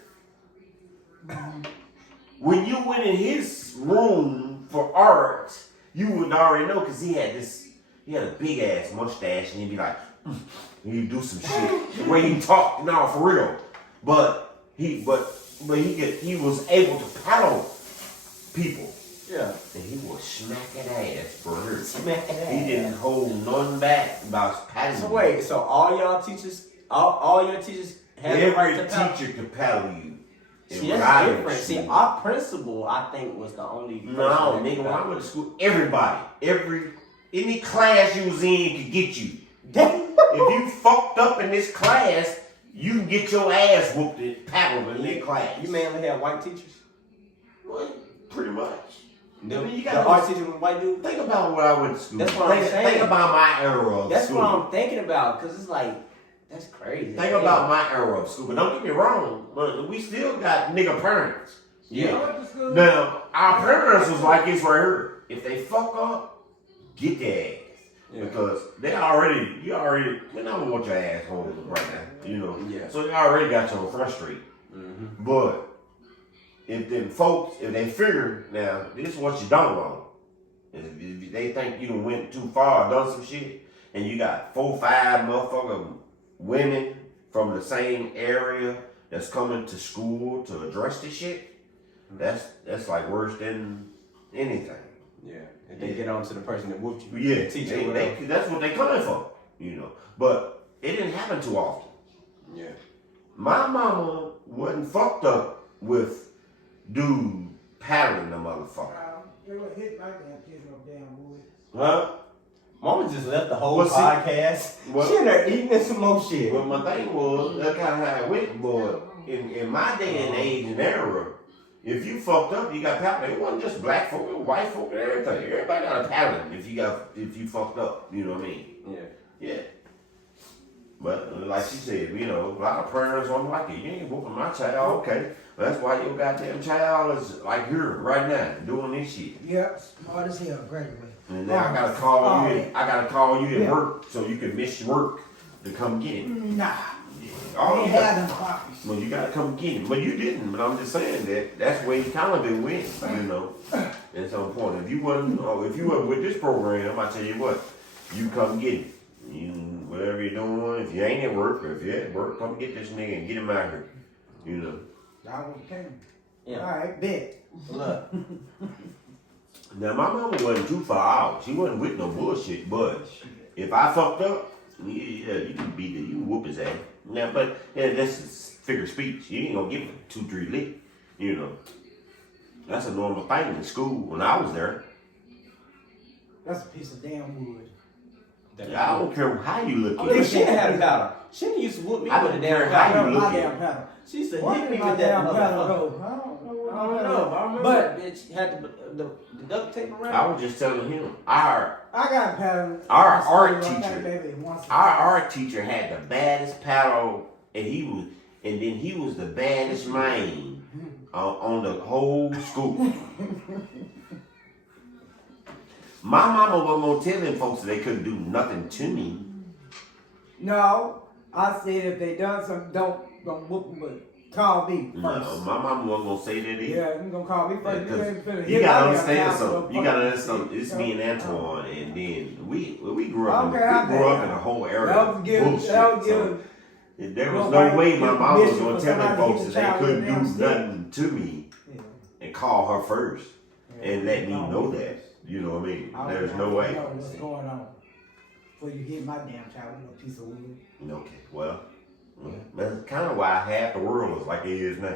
When you went in his room for art, you would already know because he had a big ass mustache and he'd be like, he'd do some shit. The way he talked, no, for real. But he was able to paddle people. Yeah. And he was smacking ass, bro. Smacking ass. He didn't hold nothing back about paddling. So wait, so all y'all teachers, all your teachers have the right to Every paddle? teacher could paddle you. See, And that's when I different. went to See, school- our principal, I think, was the only person No, that nigga, could when I paddle. went to school, everybody, any class you was in could get you. Damn. If you fucked up in this class, you can get your ass whooped and paddled in that class. You mainly had white teachers? Well, pretty much. The, I mean, you the gotta- art teacher was white dude? Think about where I went to school. That's what I'm saying. Think about my era of That's school. what I'm thinking about, because it's like, that's crazy. Think about my era of school. But don't get me wrong, but we still got nigga parents. Yeah. Now, our parents was like this right here. If they fuck up, get their ass. Yeah. Because you already, I don't want your ass home right now, you know. Yeah. So they already got you on Front Street. Mm-hmm. But if them folks, if they figure, now, this is what you don't want. If they think you done went too far, done some shit, and you got 4, 5 motherfucking women from the same area that's coming to school to address this shit, that's like worse than anything. Yeah. And they get on to the person that whooped you. Yeah, The teacher or whatever. that's what they coming for, you know. But it didn't happen too often. Yeah. My mama wasn't fucked up with dude paddling the motherfucker. They were hit right there, kissing up damn boy. Huh? Mama just left the whole Well, see- podcast. well- She in there eating some more shit. Well, my thing was, that's kind of how it went, but in my day and age and era, if you fucked up, you got paddling. It wasn't just black folk, it was white folk and everything. Everybody got a paddling if you fucked up, you know what I mean? Yeah. Yeah. But like she said, you know, a lot of parents wasn't like it. You ain't whooping my child, okay. Well, that's why your goddamn child is like here right now doing this shit. Yep, smart as hell, graduated. And then I gotta call you. I gotta call you at Yeah. work so you can miss work to come get him. Nah, Yeah. I All ain't you had got, them copies. well, you gotta come get him. But you didn't. But I'm just saying that's where you kind of been win, you know. At some point, if you wasn't with this program, I tell you what, you come get him. You whatever you're doing, if you ain't at work or if you're at work, come get this nigga and get him out here. You know. I would came. Yeah. All right, bet. Look. Now my mama wasn't too far out. She wasn't with no bullshit. But if I fucked up, yeah, you can beat it. You can whoop his ass. Now, but yeah, that's just figure speech. You ain't gonna give him 2-3 licks. You know, that's a normal thing in school when I was there. That's a piece of damn wood. I don't care how you look I at mean, it. she had a paddle. She used to whoop me I with don't a damn care paddle. how you look My at damn it. paddle. She used to Why hit me did my with that damn paddle motherfucker. go? I don't know. I don't know. I remember But- that bitch had the duct tape around. I was just telling him our I got a paddle. Our I art still teacher. got maybe once a our while. art teacher had the baddest paddle, and then he was the baddest man on the whole school. My mama wasn't gonna tell them folks that they couldn't do nothing to me. No, I said if they done something, don't whoop them, but call me first. No, my mama wasn't gonna say that either. Yeah, you gonna call me first. Yeah, 'cause ain't finna You hit gotta my understand damn something. paddle, You gotta fuck understand something. It's me and Antoine, and then we grew up. Okay, I We grew up bet. in a whole era That of was good. bullshit. That was So good. there was Nobody no way my give mama was permission gonna for tell them somebody to folks hit that the they child with couldn't a damn do stick. nothing to me Yeah. and call her first Yeah. and let me know that. You know what I mean? There's no way. know what's going on before you hit my damn child with a piece of wood. Okay, well, that's kind of why half the world is like it is now.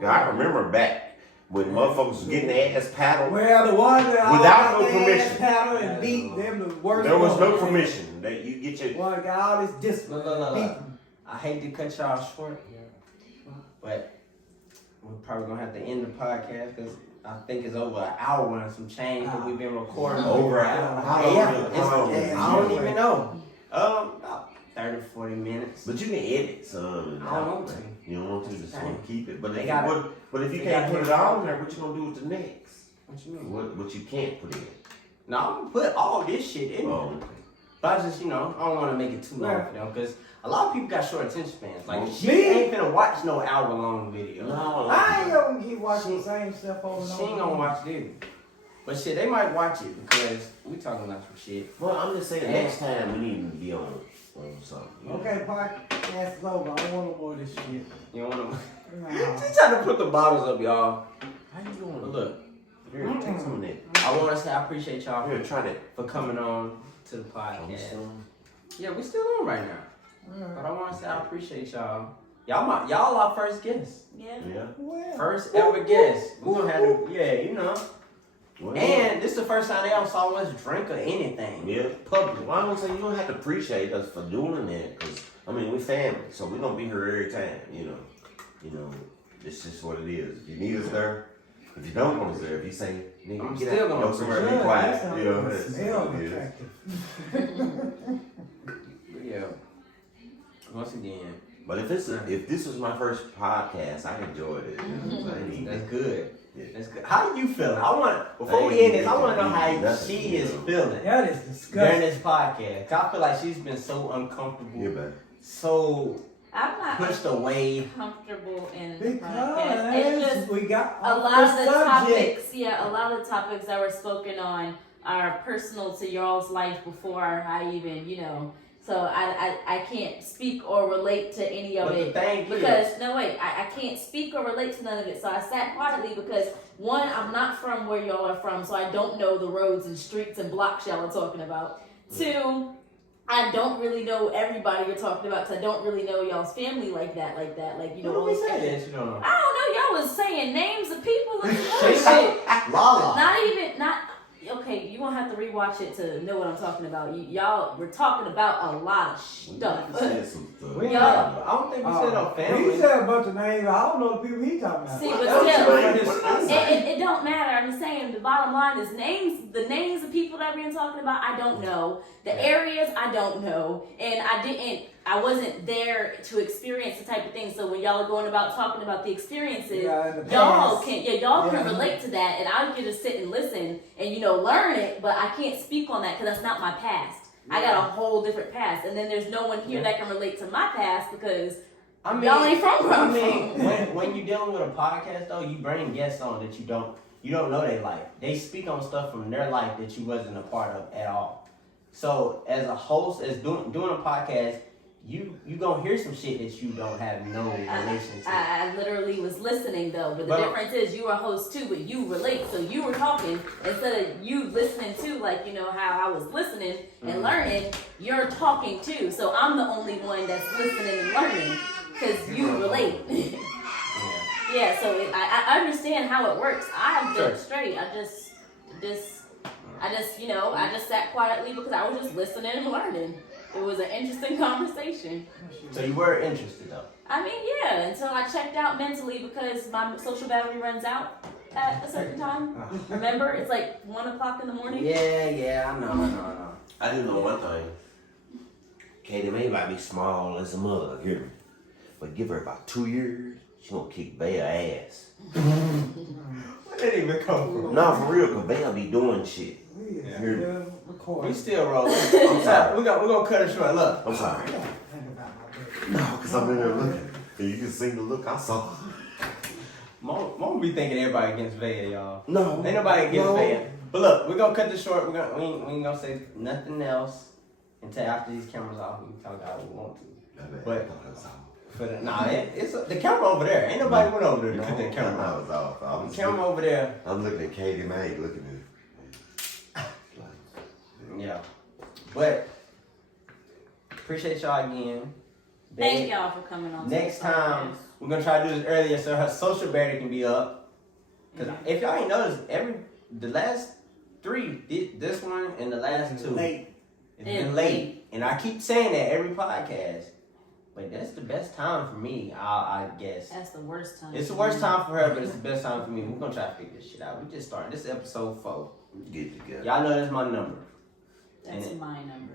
'Cause I remember back when motherfuckers was getting their ass paddled. Well, the ones that Without all no got their permission. ass paddle and beat them the worst. There was no ones. permission that you get your. One got all this discipline. Look. beating. I hate to cut y'all short, but we're probably gonna have to end the podcast because I think it's over an hour and some change that we've been recording. Over an hour? How long Yeah, is it? it's- How long is it? I don't even know. About 30-40 minutes. But you can edit some. I don't want to. You don't want to, just want to keep it. But They if, got but if you they can't got put it it. all in there, what you gonna do with the next? What you mean? What you can't put in? No, I'm gonna put all this shit in there. Oh, okay. But I just, I don't want to make it too long for them because a lot of people got short attention spans. Like, Me? she ain't finna watch no hour-long video. No. I ain't gonna keep watching the same stuff over and over. She ain't gonna watch it either. But shit, they might watch it because we talking about some shit. Well, I'm just saying, Yeah. next time we need to be on something. you know? Okay, podcast is over. I don't want no more of this shit. You don't want to. Nah. She trying to put the bottles up, y'all. How you doing? But look, Here, take some of that. I want to say I appreciate y'all Here, try that. for coming on to the podcast. Yeah, we still on right now. But I want to say I appreciate y'all. Y'all our first guests. Yeah. Yeah. Well, First ever guest. We're gonna have to, Well, And this is the first time they ever saw us drink or anything. yeah. Public. Well, I'm gonna say you don't have to appreciate us for doing that, cause I mean we family, so we gonna be here every time. You know, it's just what it is. If you need us there, if you don't want us there, if you say, nigga, I'm get still out, gonna go somewhere, appreciate be quiet. You know, that's smell what it is. attractive. Yeah. Once again, But if this was my first podcast, I enjoyed it. You know, I didn't that's even- good. Yeah. That's good. How you feeling? Before I we ain't end this, I want to know how nothing, she you is know. feeling That is during disgusting. this podcast. 'Cause I feel like she's been so uncomfortable, Yeah, man. so I'm not pushed away. comfortable in the podcast. It's Because just we got a off lot of the subject. topics. Yeah, a lot of the topics that were spoken on are personal to y'all's life before I even, So I can't speak or relate to any of But the it. thing is, Because, no, wait, I can't speak or relate to none of it. So I sat quietly because, one, I'm not from where y'all are from, so I don't know the roads and streets and blocks y'all are talking about. Two, I don't really know everybody you're talking about because I don't really know y'all's family like that. Like, what do we say that you don't know? I don't know, y'all was saying names of people and She said, Lala. Okay, you won't have to rewatch it to know what I'm talking about. Y'all were talking about a lot of stuff. We said some stuff. We Y'all- I don't think we said no family. He said a bunch of names. I don't know the people he talking about. See, but That was still, right. What did I say? it don't matter. I'm just saying the bottom line is the names of people that we've been talking about, I don't know. The areas, I don't know. And I wasn't there to experience the type of thing. So when y'all are going about talking about the experiences, Yeah, in the y'all past. can Yeah. relate to that, and I get to sit and listen and learn it, but I can't speak on that because that's not my past. I got a whole different past, and then there's no one here that can relate to my past because y'all ain't from where I'm from. when you're dealing with a podcast though, you bring guests on that you don't know their life. They speak on stuff from their life that you wasn't a part of at all. So as a host, as doing a podcast, you gonna hear some shit that you don't have no relation to. I literally was listening though, but the difference is you are a host too, but you relate. So you were talking instead of you listening to, like, you know how I was listening and learning. You're talking too. So I'm the only one that's listening and learning because you relate. Yeah. So I understand how it works. I've been straight. I just sat quietly because I was just listening and learning. It was an interesting conversation. So you were interested though? I mean, yeah, until I checked out mentally because my social battery runs out at a certain time. Remember? It's like 1 o'clock in the morning. Yeah, I know. I didn't know one thing. Katie may might be small as a mug, hear me? But give her about 2 years, she gonna kick Bea ass. Where did it even come from? No, for real, cause Bea be doing shit. Yeah. Hear me? We still rolling. I'm sorry. We're gonna cut it short. Look. I'm sorry. No, cause I'm in there looking. And you can see the look I saw. Mom be thinking everybody against Bea, y'all. No. Ain't nobody against Bea. But look, we're gonna cut this short. We ain't gonna say nothing else until after these cameras off. We can talk about what we want to. But it's the camera over there. Ain't nobody went over there to cut that camera off. The camera over there. I'm looking at Katie and I ain't looking at. Yeah. But appreciate y'all again. Thank y'all for coming on. Next time we're gonna try to do this earlier so her social battery can be up. Cause if y'all ain't noticed, the last 3, this one and the last 2, it's been late. And I keep saying that every podcast. But that's the best time for me, I guess. That's the worst time. It's the worst time for her, but it's the best time for me. We're gonna try to figure this shit out. We just started. This is episode 4. Get together. Y'all know that's my number. That's my number.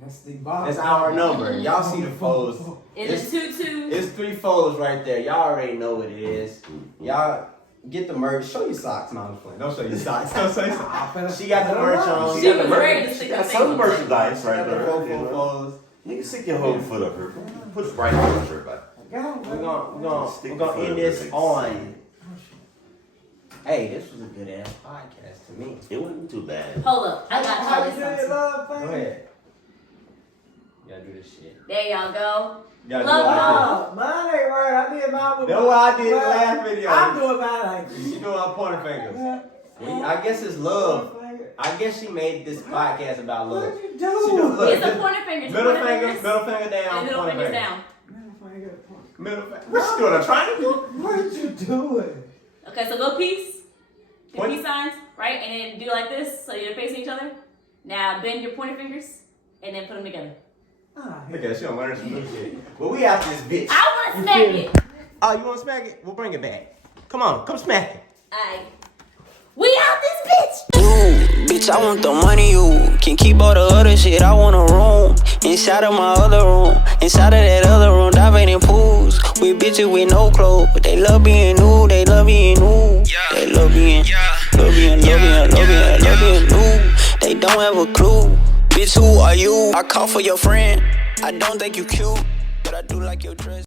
That's the bottom. That's our number. Y'all see the foes. It's 22. It's 3 foes right there. Y'all already know what it is. Y'all get the merch. Show your socks. No, I'm just playing. Don't show your socks. Don't show your socks. She got the merch on. She was ready to She stick got her some finger. merchandise right there. Foes. Nigga, stick your whole foot up here. Put it right on your shirt back. We're gonna end this on. Hey, this was a good ass podcast to me. It wasn't too bad. Hold up. I got How y'all you this doing, something. love, Go baby? ahead. You gotta do this shit. There y'all go. You gotta Love do it like Oh, mine ain't right. I did mine with this. That's what I did in the last video. I'm doing mine like this. You doing our pointer fingers. I guess it's love. I guess she made this podcast about love. What you She doing? don't look. It's a pointer fingers. Middle pointer finger fingers, down. and middle pointer fingers finger. down. Middle finger. What you doing? A triangle? What you doing? Okay, so go peace. Do Point- peace signs, right? And then do like this, so you're facing each other. Now bend your pointer fingers, and then put them together. Look at her, she don't learn some new shit. Well, we after this bitch. I want to smack it. Oh, you want to smack it? We'll bring it back. Come on, come smack it. Alright. We out this bitch. Ooh, bitch, I want the money, you can keep all the other shit. I want a room inside of my other room. Inside of that other room, diving in pools with bitches with no clothes. But they love being new, they love being new. They love being new. They don't have a clue. Bitch, who are you? I call for your friend. I don't think you cute, but I do like your dress.